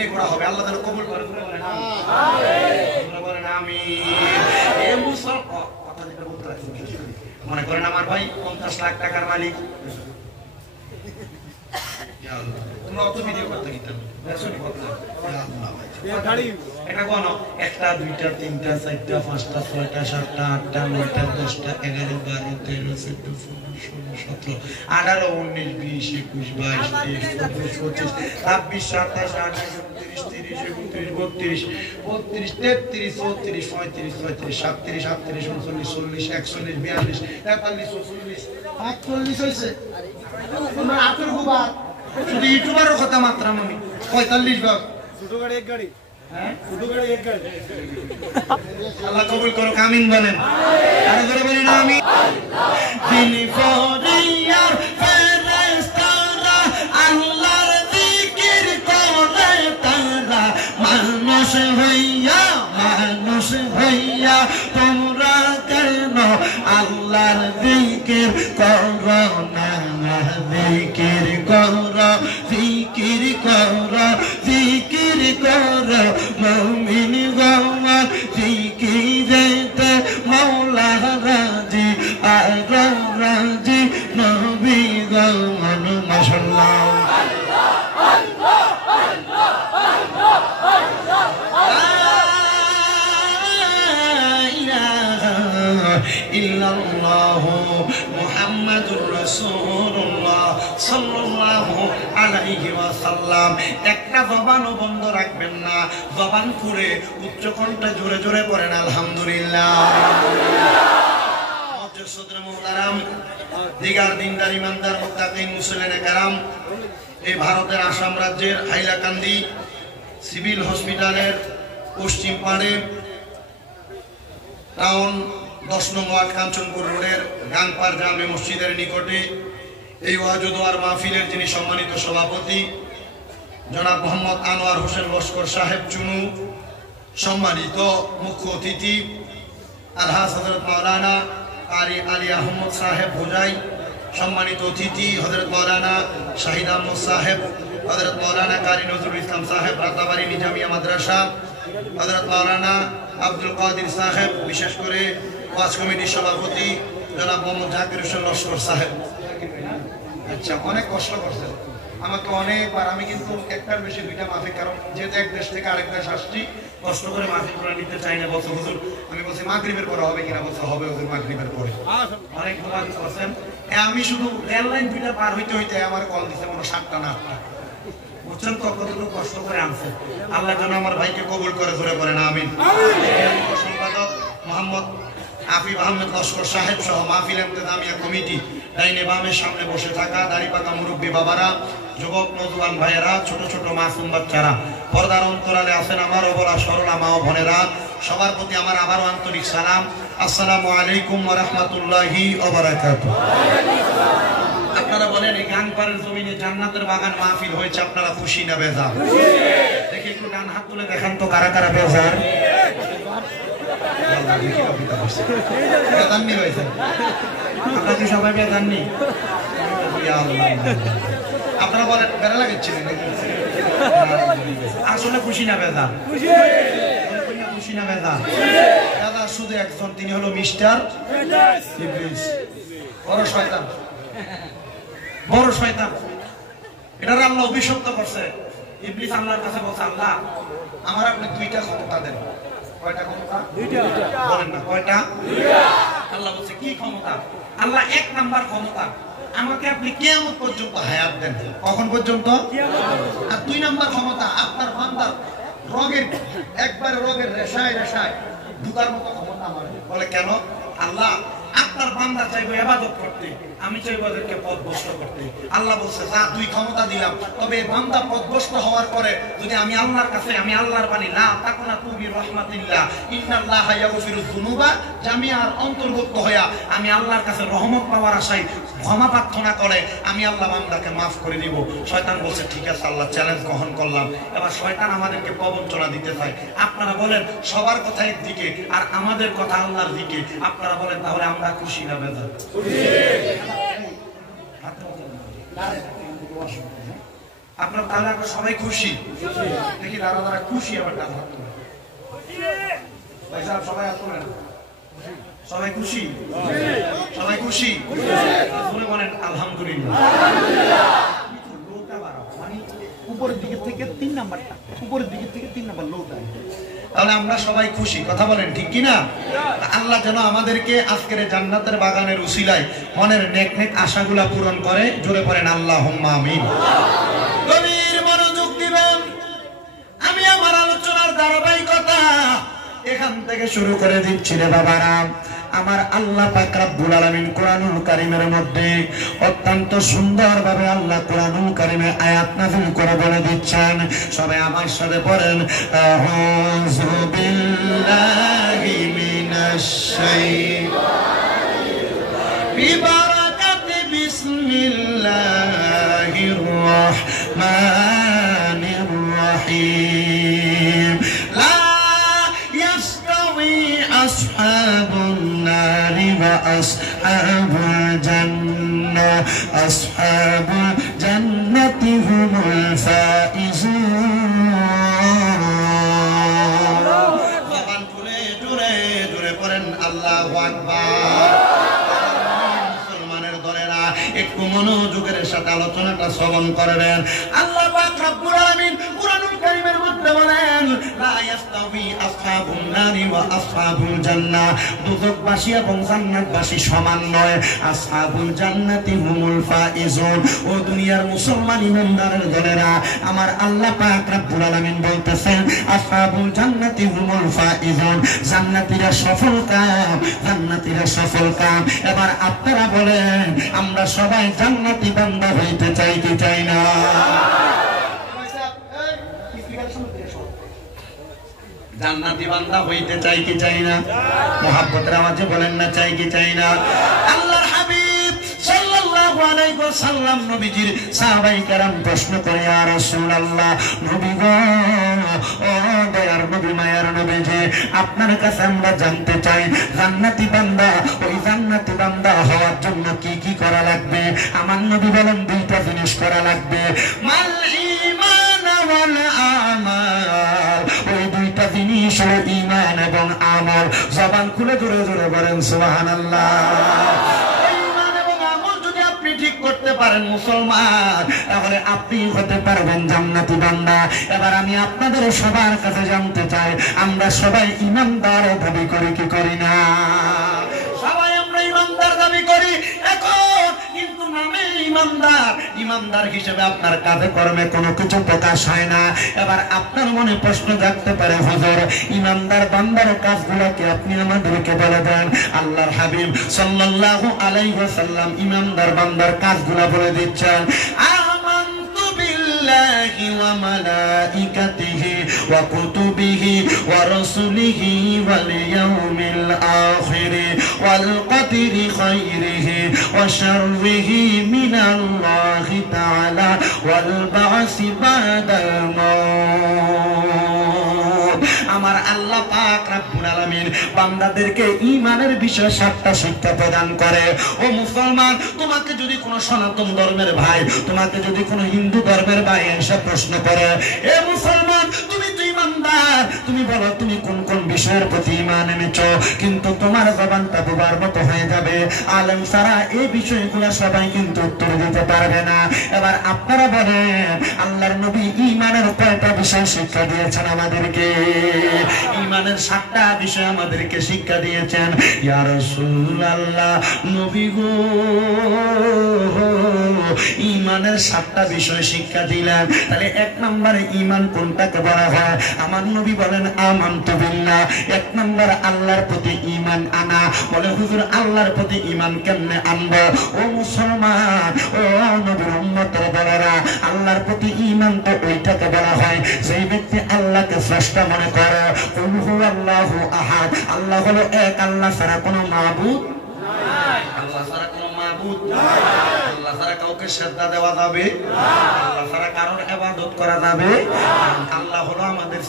এমনি করা হবে আল্লাহ তাআলা কবুল করে বলেন আমিন বলেন আমিন এই মুসল কথা যেটা বলতে আছে মনে করেন আমার ভাই 50 লাখ টাকার মালিক ইয়া আল্লাহ তোমরা অত ভিডিও করতে গিয়েছেন দেখছনি কথা ইয়া আল্লাহ ভাই গাড়ি এটা কোন একটা দুইটা তিনটা চারটা পাঁচটা ছয়টা সাতটা আটটা নয়টা 10টা 11 12 13 14 15 16 17 18 19 20 21 22 23 24 25 27 28 29 30 31 32 33 34 35 36 37 38 39 40 41 42 43 হইছে তোমরা আতর গুবা শুধু ইউটিউবারের কথা মাত্র আমি 45 ভাগ ছোট গাড়ি এক গাড়ি হ্যাঁ ছোট গাড়ি এক গাড়ি আল্লাহ কবুল করুক আমিন বলেন আর জোরে বলেন আমিন তিনি ফরিয়ার ফেরেশতারা আল্লাহর জিকির করে তারা মানুষ হইয়া তোমরা কেন আল্লাহর জিকির করো না জিকির করো মুমিন গওয়ার জিকিরেতে মাওলা রাজি আর রাজি নবী গওয়ার মাশাআল্লাহ ইল্লাল্লাহু মুহাম্মাদুর রাসূলুল্লাহ সাল্লাল্লাহু আলাইহি ওয়াসাল্লাম একটা জবানও বন্ধ রাখবেন না জবান খুলে উচ্চ কণ্ঠে জোরে জোরে পড়েন আলহামদুলিল্লাহ মুজসসিদ মুহতারাম দিগার দিনদার ইমানদার মুত্তাকিন মুসলিনে کرام এই ভারতের আসাম রাজ্যের হাইলাকান্দি সিভিল হসপিটালের পশ্চিম পাড়ে টাউন 10 নং ওয়ার্ড কাঞ্চনপুর রোডের গানপার জামে মসজিদের নিকটে এই ওয়াজ ও দোয়ার মাহফিলের যিনি সম্মানিত সভাপতি জনাব মোহাম্মদ আনোয়ার হোসেন লস্কর সাহেব চুনু, সম্মানিত মুখ্য অতিথি আলহাজ হযরত মাওলানা কারি আলী আহমদ সাহেব ভোজাই, সম্মানিত অতিথি হযরত মাওলানা শাহিদ আহমদ সাহেব, হযরত মাওলানা কারি নজরুল ইসলাম সাহেব রাতাবাড়ি নিজামিয়া মাদ্রাসা, হযরত মাওলানা আব্দুল কাদির সাহেব, বিশেষ করে ওয়াজ কমিটির সভাপতি জনাব মোহাম্মদ জাকির হোসেন লস্কর সাহেব। আচ্ছা, অনেক কষ্ট করছেন আমাকে অনেকবার, আমি কিন্তু একটার বেশি দুইটা মাহফিল, কারণ যেহেতু এক দেশ থেকে আরেক দেশ আসছি, কষ্ট করে মাহফিল করে নিতে চাই না। বলছে হুজুর, আমি বলছি মাগরিবের পরে হবে কিনা, বলছে হবে হুজুর মাগরিবের পরে। অনেক দোয়া করছেন। আমি শুধু রেল লাইন দুইটা পার হইতে হইতে আমার কল দিছে মনে 7টা না 8টা, বুঝছেন তো কতটুকু কষ্ট করে আনছে। আল্লাহ যেন আমার ভাইকে কবুল করে, ধরে বলেন আমিন। সম্পাদক মোহাম্মদ আফিফ আহমেদ লস্কর সাহেব সহ মাহফিল ইন্তেজামিয়া কমিটি, ডাইনে বামের সামনে বসে থাকা দাড়িপাকা মুরব্বী বাবারা, যুবক নজওয়ান ভাইয়েরা, ছোট ছোট মাসুম বাচ্চারা, পর্দার অন্তরালে আছেন আমার বলা সরলা মা ও বোনেরা, সবার প্রতি আমার আবারও আন্তরিক সালাম। আসসালামু আলাইকুম ওয়া রাহমাতুল্লাহি ওয়া বারাকাতুহু। আপনারা বলেন, এই গানপাড়ের জমিনে জান্নাতের বাগান মাহফিল হয়েছে, আপনারা খুশি না বেজার? দেখি একটু ডান হাত তুলে দেখান তো কারা কারা বেজার। বেদান্নি হয়েছে আপনারা কি সবাই বেদান্নি? আপনারা বলেন বেড়া লাগাচ্ছিলেন নাকি? আসলে খুশি না বেদা? খুশি না বেদা? দাদা শুধু একজন, তিনি হলো মিস্টার ইবলিস, বড় শয়তান, বড় শয়তান। এটার আল্লাহ অভিশপ্ত করছে। ইবলিস আল্লাহর কাছে বলছে, আল্লাহ আমার আপনি 2টা ক্ষমতা দেন। কয়টা ক্ষমতা? 2টা। বলেন না কয়টা? 2টা। আল্লাহ বলছে কি ক্ষমতা? আল্লাহ 1 নাম্বার ক্ষমতা, আমাকে আপনি কিয়ামত পর্যন্ত হায়াত দেন। কখন পর্যন্ত? আর 2 নাম্বার ক্ষমতা, আপনার বান্দার রোগের একবার রোগের রেশায় রেশায় ঢুকার মতো ক্ষমতা আমার। বলে কেন? আল্লাহ আপনার বান্দা চাইবে ইবাদত করতে, আমি চাইবো ওদেরকে পথভ্রষ্ট করতে। আল্লাহ বলছে, যা 2 ক্ষমতা দিলাম, তবে বান্দা পথভ্রষ্ট হওয়ার পরে যদি আমি আল্লাহর কাছে, আমি আল্লাহর বাণী লা তাকুনাতু বিরহমাতিল্লাহ ইন্নাল্লাহা ইয়াগফিরুয যুনুবা জামিআর অন্তর্ভুক্ত হইয়া আমি আল্লাহর কাছে রহমত পাওয়ার আশায় ক্ষমা প্রার্থনা করে আমি আল্লাহ বান্দাকে মাফ করে দিব। শয়তান বলছে, ঠিক আছে আল্লাহ, চ্যালেঞ্জ গ্রহণ করলাম। এবার শয়তান আমাদেরকে প্রবঞ্চনা দিতে চায়। আপনারা বলেন সবার কথা একদিকে আর আমাদের কথা আল্লাহর দিকে। আপনারা বলেন তাহলে আমরা খুশি না বেজার? আপনার তাহলে আমরা সবাই খুশি? দেখি যারা খুশি আবার ডান হাত তোলেন। ভাই সাহেব সবাই হাত তোলেন। সবাই খুশি? সবাই খুশি? মনে বলেন আলহামদুলিল্লাহ। উপরের দিকে থেকে 3 নাম্বারটা, উপরের দিকে থেকে 3 নাম্বার লোটা। তাহলে আমরা সবাই খুশি, কথা বলেন ঠিক কিনা? আল্লাহ যেন আমাদেরকে আজকের জান্নাতের বাগানের উসিলায় মনের নেক নেক আশাগুলা পূরণ করে। জোরে পড়েন আল্লাহুম্মা আমিন। গভীর মনোযোগ দিবেন। আমি আমার আলোচনার ধারাবাহিকতা এখান থেকে শুরু করে দিচ্ছি রে বাবারা। আমার আল্লাহ পাক রব্বুল আলামিন কোরআনুল কারীমের মধ্যে অত্যন্ত সুন্দরভাবে আল্লাহ কোরআনুল কারীমে আয়াত নাযিল করে বলে দিচ্ছেন। সবাই আমার সাথে পড়েন, আউযু বিল্লাহি মিনাশ শাইতানির বিবারাকাতি বিসমিল্লাহির রাহমানির রাহিম। লা ইয়াস্তাওই আসহাবুন النار وأصحاب الجنة أصحاب الجنة هم الفائزون زبان খুলে জোরে জোরে পড়েন আল্লাহু আকবার। মুসলমানের দলেরা একটু মনোযোগের সাথে আলোচনাটা শ্রবণ করবেন। আল্লাহ পাক রব্বুল আলামিন কোরআনুল কারীমের মধ্যে বলেন, লা ইয়াস্তাওই আসহাবুন নারি ওয়া আসহাবুল জান্নাহ, দুজকবাসী এবং জান্নাতবাসী সমান নয়। আসহাবুল জান্নাতি হুমুল ফাইজুন। ও দুনিয়ার মুসলমান ইমানদারের দলেরা, আমার আল্লাহ পাক রব্বুল আলামিন বলতেছেন, আসহাবুল জান্নাতি হুমুল ফাইজুন, জান্নাতীরা সফলকাম, জান্নাতীরা সফলকাম। এবার আপনারা বলেন, আমরা সবাই জান্নাতি বান্দা হইতে চাই কি চাই না? জান্নাতি বান্দা হইতে চাই কি চাই না? মুহাব্বতের আওয়াজে বলেন না, চাই কি চাই না? আল্লাহর হাবিব সাল্লাল্লাহু আলাইহি ওয়াসাল্লাম নবীজির সাহাবায়ে কেরাম প্রশ্ন করে, ইয়া রাসূলুল্লাহ, নবী গো, ও দয়ার নবী, মায়ার নবী, যে আপনার কাছে আমরা জানতে চাই, জান্নাতি বান্দা, ওই জান্নাতি বান্দা হওয়ার জন্য কি কি করা লাগবে? আমার নবী বলেন, দুইটা জিনিস করা লাগবে। মাল ঈমান ওয়াল আমাল, ওই দুইটা জিনিস হলো ঈমান এবং আমল। জবান খুলে জোরে জোরে বলেন সুবহানাল্লাহ। ঈমান এবং আমল যদি আপনি ঠিক করতে পারেন মুসলমান, তাহলে আপনি হতে পারবেন জান্নাতি বান্দা। এবার আমি আপনাদের সবার কাছে জানতে চাই, আমরা সবাই ঈমানদার দাবি করি কি করি না? সবাই আমরা ঈমানদার দাবি করি। এখন কিন্তু নামে ঈমানদার, ঈমানদার হিসেবে আপনার কাজে কর্মে কোনো কিছু প্রকাশ হয় না। এবার আপনার মনে প্রশ্ন জাগতে পারে, হুজুর, ঈমানদার বান্দার কাজগুলোকে আপনি আমাদেরকে বলে দেন। আল্লাহর হাবিব সাল্লাল্লাহু আলাইহি ওয়াসাল্লাম ঈমানদার বান্দার কাজগুলো বলে দিচ্ছেন। আমানতু বিল্লাহি ওয়া মালাইকাতিহি ওয়া কুতুবিহি ওয়া রাসূলিহি ওয়াল ইয়াউমিল আখির ওয়াল কদরি খাইরিহি ওয়া শাররিহি মিনাল্লাহি তাআলা ওয়াল বা'সি বাদাল মাউত। আমার আল্লাহ পাক রব্বুল আলামিন বান্দাদেরকে ঈমানের বিষয়ে 7টা শিক্ষা প্রদান করে। ও মুসলমান, তোমাকে যদি কোনো সনাতন ধর্মের ভাই, তোমাকে যদি কোনো হিন্দু ধর্মের ভাই এসে প্রশ্ন করে, এ মুসলমান, তুমি তো ঈমানদার, তুমি বলো তুমি কোন কোন বিষয়ের প্রতি ঈমান এনেছো, কিন্তু তোমার জবানটা বোবার মতো হয়ে যাবে। আলেম ছাড়া এই বিষয়গুলো সবাই কিন্তু উত্তর দিতে পারবে না। এবার আপনারা বলেন, আল্লাহর নবী ঈমানের কয়টা বিষয় শিক্ষা দিয়েছেন আমাদেরকে? ঈমানের 7টা বিষয় আমাদেরকে শিক্ষা দিয়েছেন। ইয়া রাসূলুল্লাহ, নবী গো, ঈমানের 7টা বিষয় শিক্ষা দিলেন। তাহলে 1 নম্বরে ঈমান কোনটাকে বলা হয়? আমার নবী বলেন, আমানতু বিল্লাহ। 1 নম্বর আল্লাহর প্রতি ঈমান আনা। বলে, হুজুর, আল্লাহর প্রতি ঈমান কেমনে আনবো? ও মুসলমান, ও নবীর উম্মতের দলেরা, আল্লাহর প্রতি ঈমান তো ওইটাকে বলা হয় যেই ব্যক্তি আল্লাহকে স্রষ্টা মনে করে। কুল হুয়াল্লাহু আহাদ, আল্লাহ হলো এক, আল্লাহ ছাড়া কোনো মাবুদ নাই। আল্লাহ ছাড়া কোনো মাবুদ নাই। আল্লাহ ছাড়া কাউকে সিজদা দেওয়া যাবে না। আল্লাহ ছাড়া কারোর ইবাদত করা যাবে না। আল্লাহ হলো আমাদের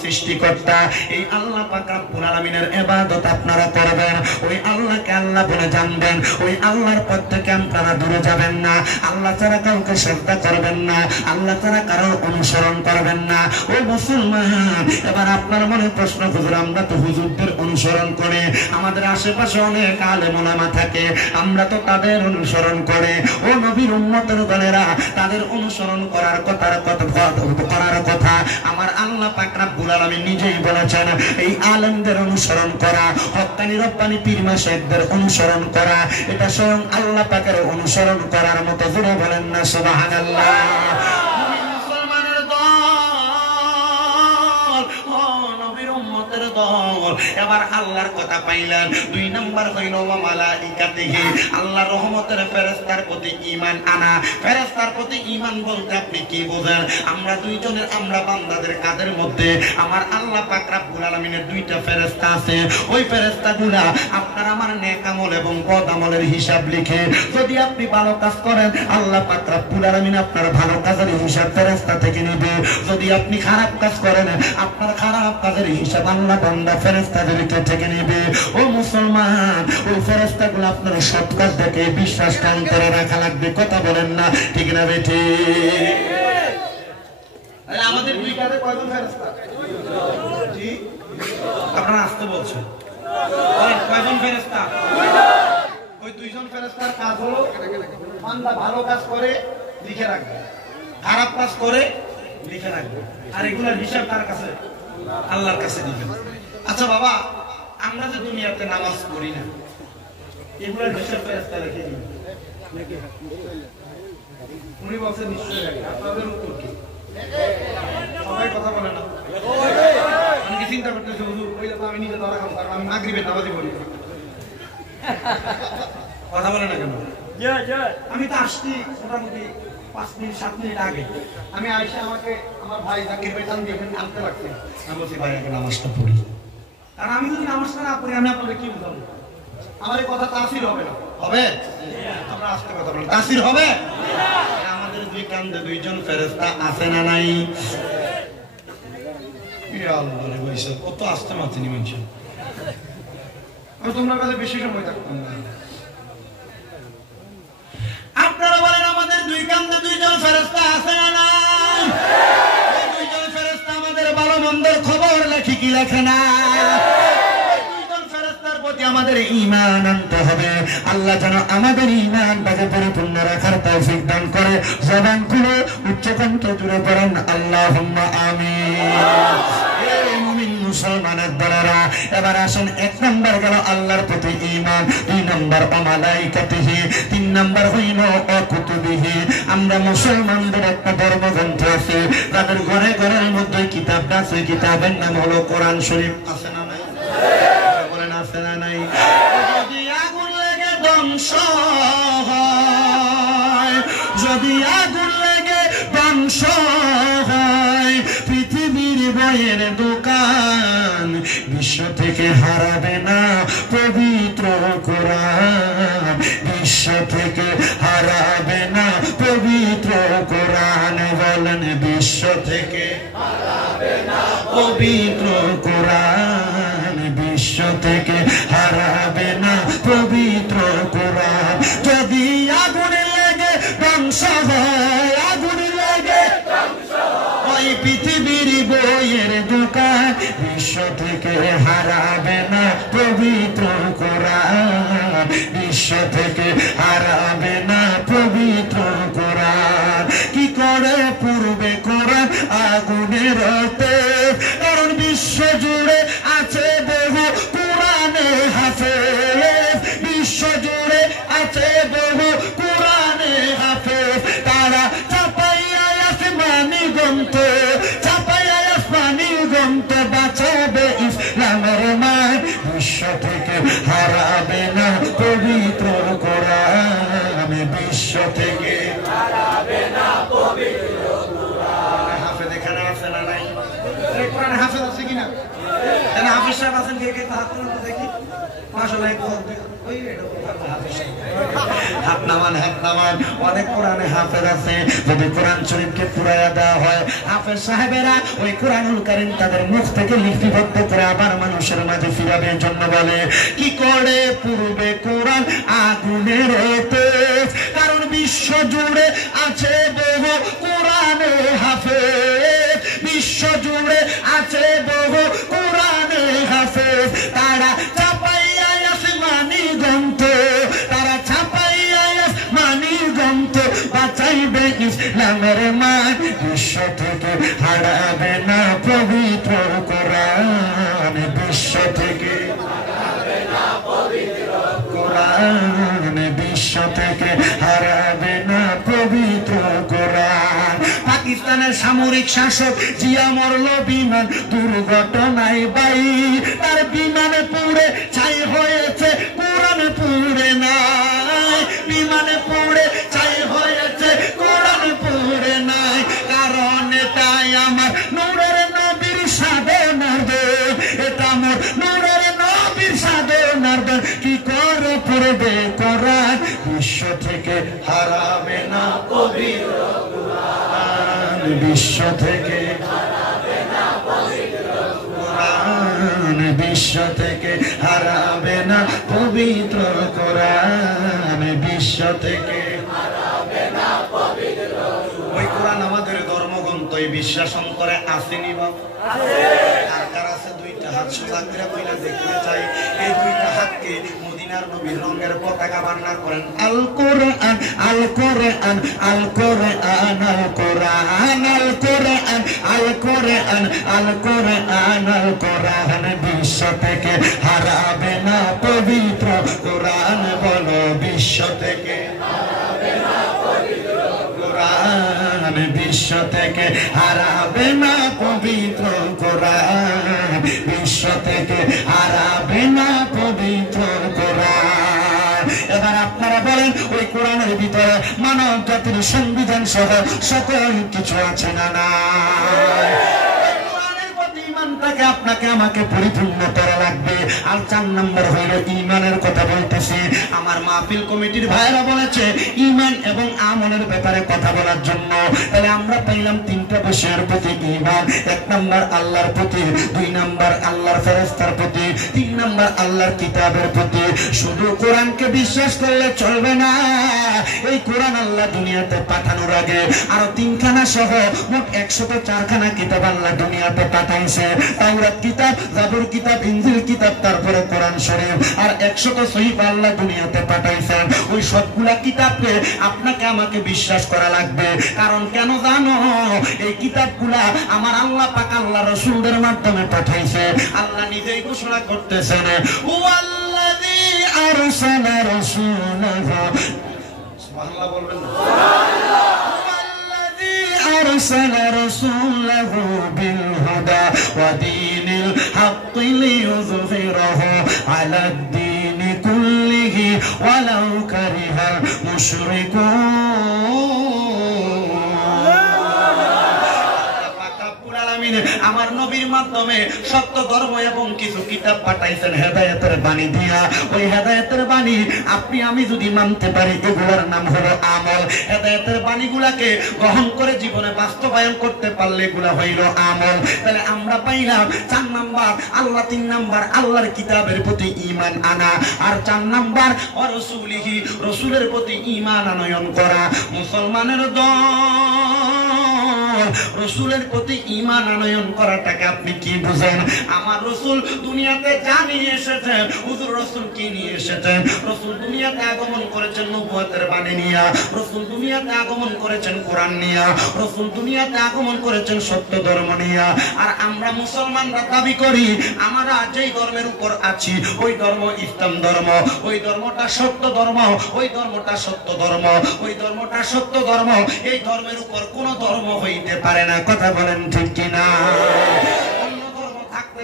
সৃষ্টিকর্তা এই আল্লাহ পাক রব্বুল আলামিনের ইবাদত আপনারা করবেন, ওই আল্লাহকে আল্লাহ বলে জানবেন, ওই আল্লাহর পথ থেকে আপনারা দূরে যাবেন না, আল্লাহ ছাড়া কাউকে শ্রদ্ধা করবেন না, আল্লাহ ছাড়া কারোর অনুসরণ করবেন না। ও মুসলমান, এবার আপনার মনে প্রশ্ন, হুজুর আমরা তো হুজুরদের অনুসরণ করে, আমাদের আশেপাশে অনেক আলেম ওলামা থাকে, আমরা তো তাদের অনুসরণ করে, ও নবীর উম্মতের দলেরা তাদের অনুসরণ করার কথা আমার আল্লাহ পাক রব্বুল আলামিন নিজেই বলেছেন, এই আলেমদের অনুসরণ করা, হক্কানি রব্বানি পীর মাশায়েখদের অনুসরণ করা, এটা স্বয়ং আল্লাহ পাকের অনুসরণ করার মতো। জোরে বলেন না সুবহানাল্লাহ। এবার আল্লাহর কথা পাইলেন। 2 নাম্বার হইল মালাইকাতিহি, আল্লাহর রহমতের ফেরেশতার প্রতি ঈমান আনা। ফেরেশতার প্রতি ঈমান বলতে আপনি কি বোঝেন? আমরা দুইজনের, আমরা বান্দাদের কাদের মধ্যে আমার আল্লাহ পাক রব্বুল আলামিনের 2টা ফেরেশতা আছে। ওই ফেরেশতাগুলা আপনার আমার নেক আমল এবং বদ আমলের হিসাব লিখে, যদি আপনি ভালো কাজ করেন আল্লাহ পাক রব্বুল আলামিন আপনার ভালো কাজের হিসাব ফেরেশতা থেকে নেবে, যদি আপনি খারাপ কাজ করেন আপনার খারাপ কাজের হিসাব আল্লাহ বান্দা ফেরেশতাদেরকে থেকে নেবে। ও মুসলমান, ওই ফেরেশতাগুলো আপনার সৎ কাজ দেখে বিশ্বাসটা অন্তরে রাখা লাগবে। কথা বলেন না ঠিক না বেঠি? আমাদের 2 কাজে কয়জন ফেরেশতা? জি, আপনারা আসতে বলছেন কয়জন ফেরেশতা? ওই 2জন ফেরেশতার কাজ হলো বান্দা ভালো কাজ করে লিখে রাখবে, খারাপ কাজ করে লিখে রাখবে, আর এগুলোর হিসাব কার কাছে? আল্লাহর কাছে দিবেন। আচ্ছা বাবা, আমরা যে দুনিয়াতে নামাজ পড়ি না, এগুলোর হিসাব ফেরেশতা রেখে দিবেন। উনি বলছেন নিশ্চয়ই রাখে। আপনাদের উত্তর কি? সবাই কথা বলে না। আমি কি চিন্তা করতেছি, হুজুর ওইটা তো আমি নিজে ধরা খাবো, আমি মাগরিবের নামাজই পড়ি। কথা বলে না কেন? আমি তো আসছি মোটামুটি 5 মিনিট 7 মিনিট আগে। আমি আইসা আমাকে আমার ভাই জাকির ভাই দিয়ে আনতে লাগছে। আমি বলছি ভাই আগে নামাজটা পড়ি, কারণ আমি যদি নামাজটা না পড়ি আমি আপনাদের কি বুঝাবো? আমার এই কথা তাসির হবে না। হবে? আমরা আস্তে কথা বলি, তাসির হবে? আমাদের 2 কান্দে 2জন ফেরেশতা আছে না নাই? ইয়া আল্লাহ রে ভাই, কত আস্তে মাথা নিমেছে। আমি তোমার কাছে বেশি সময় থাকতাম না। আপনারা বলেন আমাদের 2 কান্দে 2জন ফেরেশতা আছে না নাই? এই 2জন ফেরেশতা আমাদের ভালো মন্দের খবর লেখে কি লেখে না? এই 2জন ফেরেশতার প্রতি আমাদের ঈমান আনতে হবে। আল্লাহ যেন আমাদের ঈমানটাকে পরিপূর্ণ রাখার তৌফিক দান করে। জবান খুলে উচ্চকণ্ঠে জুড়ে পড়েন আল্লাহুম্মা আমিন। মুসলমানের দলেরা, এবার আসেন 1 নাম্বার গেল আল্লাহর প্রতি ঈমান, 2 নাম্বার মালাইকাতিহি, 3 নাম্বার হইল কুতুবিহি। আমরা মুসলমানদের একটা ধর্মগ্রন্থ আছে, তাদের ঘরে ঘরের মধ্যে কিতাবটা আছে, কিতাবের নাম হলো কোরআন শরীফ। আছে না নাই? বলেন আছে না নাই? যদি আগুন লেগে ধ্বংস হয়, যদি আগুন লেগে ধ্বংস হয়, পৃথিবীর বইয়ের দোকান বিশ্ব থেকে হারাবে না পবিত্র কোরআন, বিশ্ব থেকে হারাবে না পবিত্র কোরআন। বলেন বিশ্ব থেকে হারাবে না পবিত্র কোরআন, বিশ্ব থেকে হারাবে না পবিত্র কোরআন। যদি আগুন লেগে ধ্বংস হয়, আগুন লেগে ওই পৃথিবীর বইয়ের দোকান বিশ্ব থেকে হারাবে না পবিত্র কোরআন, বিশ্ব থেকে হারাবে না পবিত্র কোরআন। কি করে পূর্বে কোরআন আগুনের রাতে, কারণ বিশ্ব জুড়ে আছে বহু কোরআনে হাফেজ, বিশ্ব জুড়ে আছে বহু কোরআনে হাফেজ। তারা চাপাইয়া আসমানি গ্রন্থ, চাপাইয়া আসমানি গ্রন্থ বাঁচাবে ইসলামের মান, বিশ্ব থেকে হারাবে না পবিত্র কোরআন, বিশ্ব থেকে হারাবে না পবিত্র কোরআন। হাফেজ এখানে আছে না নাই? কোরআন হাফেজ আছে কিনা? এখানে হাফেজ সাহেব আছেন, কে কে হাত তুলুন তো দেখি। মাশাআল্লাহ, ওই হাত নামান, হাত নামান। অনেক কোরআনে হাফেজ আছে, যদি কোরআন শরীফকে পুরাইয়া দেওয়া হয়, হাফেজ সাহেবেরা ওই কোরআনুল কারীম তাদের মুখ থেকে লিপিবদ্ধ করে আবার মানুষের মাঝে ফিরাবে। জন্য বলে কি করে পূর্বে কোরআন আগুনের তেজ, কারণ বিশ্ব জুড়ে আছে বহু কোরআনে হাফেজ, বিশ্ব জুড়ে আছে বহু কোরআনে হাফেজ। তারা চাপাইয়া আসমানি গ্রন্থ, তারা চাপাইয়া আসমানি গ্রন্থ, বাঁচাইবে ইসলামের মান, বিশ্ব থেকে হারাবে না পবিত্র কোরআন, বিশ্ব থেকে হারাবে না পবিত্র কোরআন, বিশ্ব থেকে হারাবে না পবিত্র কোরআন। পাকিস্তানের সামরিক শাসক জিয়া মরল বিমান দুর্ঘটনায় বাই, তার বিমানে পুড়ে ছাই হয়েছে, কোরআন পুড়ে নাই, বিমানে পুড়ে ছাই হয়েছে, কোরআন পুড়ে নাই। কারণ এটাই আমার নূরের নবীর সাধনার দেন, এটা আমার নূরের নবীর সাধনার দেন। কি করে পড়বে কোরআন, বিশ্ব থেকে হারাবে না পবিত্র কোরআন, বিশ্ব থেকে হারাবে না পবিত্র কোরআন, বিশ্ব থেকে হারাবে না পবিত্র কোরআন, বিশ্ব থেকে হারাবে না পবিত্র। ওই কোরআন আমাদের ধর্মগ্রন্থ, এই বিশ্বাসন করে আসেনি বাবা? আর কার আছে? দুইটা হাত সোজা করে কইলা দেখতে চাই, এই দুইটা হাতকে মদিনার নবীর রঙের পতাকা বান্না করেন। আল কোরআন, আল কোরআন, আল কোরআন, আল কোরআন, আল কোরআন, আল কোরআন, আল কোরআন, আল কোরআন, বিশ্ব থেকে হারাবে না পবিত্র কোরআন। বলো বিশ্ব থেকে হারাবে না পবিত্র কোরআন, বিশ্ব থেকে হারাবে না পবিত্র কোরআন, বিশ্ব থেকে হারাবে না পবিত্র কোরআন। এবার আপনারা বলেন, ওই কোরআনের ভিতরে মানব জাতির সংবিধান সহ সকল কিছু আছে না নাই? ইমানটাকে আপনাকে আমাকে পরিপূর্ণ করা লাগবে। আর 4 নম্বর হইল ঈমানের কথা বলতেছি। আমার মাহফিল কমিটির ভাইরা বলেছে ঈমান এবং আমলের ব্যাপারে কথা বলার জন্য। তাহলে আমরা পাইলাম 3টা বিষয়ের প্রতি ঈমান। 1 নম্বর আল্লাহর প্রতি, 2 নম্বর আল্লাহর ফেরেশতার প্রতি, 3 নম্বর আল্লাহর কিতাবের প্রতি। শুধু কোরআনকে বিশ্বাস করলে চলবে না, এই কোরআন আল্লাহ দুনিয়াতে পাঠানোর আগে আরো 3খানা সহ মোট 104খানা কিতাব আল্লাহ দুনিয়াতে পাঠাইছে। তাওরাত কিতাব, জাবুর কিতাব, ইনজিল কিতাব, তারপরে কোরআন শরীফ, আর 100 সহিফা আল্লাহ দুনিয়াতে পাঠাইছেন। ওই সবগুলা কিতাবকে আপনাকে আমাকে বিশ্বাস করা লাগবে। কারণ কেন জানো? এই কিতাবগুলা আমার আল্লাহ পাক আল্লাহ রাসূলদের মাধ্যমে পাঠাইছে। আল্লাহ নিজেই ঘোষণা করতেছেন, ওয়াল্লাযী আরসালা রাসূলাহু, সুবহানাল্লাহ বলবেন না? أرسل رسوله بالهدى ودين الحق ليظهره على الدين كله ولو كره المشركون। আমার নবীর মাধ্যমে সত্য ধর্ম এবং কিছু কিতাব পাঠাইছেন হেদায়েতের বাণী দিয়া। ওই হেদায়েতের বাণী আপনি আমি যদি মানতে পারি, এগুলোর নাম হলো আমল। হেদায়েতের বাণীগুলাকে গ্রহণ করে জীবনে বাস্তবায়ন করতে পারলে এগুলা হইল আমল। তাহলে আমরা পাইলাম 4 নাম্বার আল্লাহ, 3 নাম্বার আল্লাহর কিতাবের প্রতি ঈমান আনা, আর 4 নাম্বার রাসূলিহি, রাসূলের প্রতি ঈমান আনয়ন করা। মুসলমানের দল রাসূলের প্রতি ঈমান আনয়ন করাটাকে আপনি কি বুঝেন? আমার রাসূল দুনিয়াতে জানিয়ে এসেছেন। হুজুর রাসূল কি নিয়ে এসেছেন? রাসূল দুনিয়াতে আগমন করেছেন নবুয়তের বাণী নিয়ে, রাসূল দুনিয়াতে আগমন করেছেন কোরআন নিয়ে, রাসূল দুনিয়াতে আগমন করেছেন সত্য ধর্ম নিয়ে। আর আমরা মুসলমানরা দাবি করি আমরা যেই ধর্মের উপর আছি ওই ধর্ম ইসলাম ধর্ম, ওই ধর্মটা সত্য ধর্ম, ওই ধর্মটা সত্য ধর্ম, ওই ধর্মটা সত্য ধর্ম। এই ধর্মের উপর কোন ধর্ম হইতে পারে না। কথা বলেন ঠিক কিনা? অন্য ধর্ম থাকতে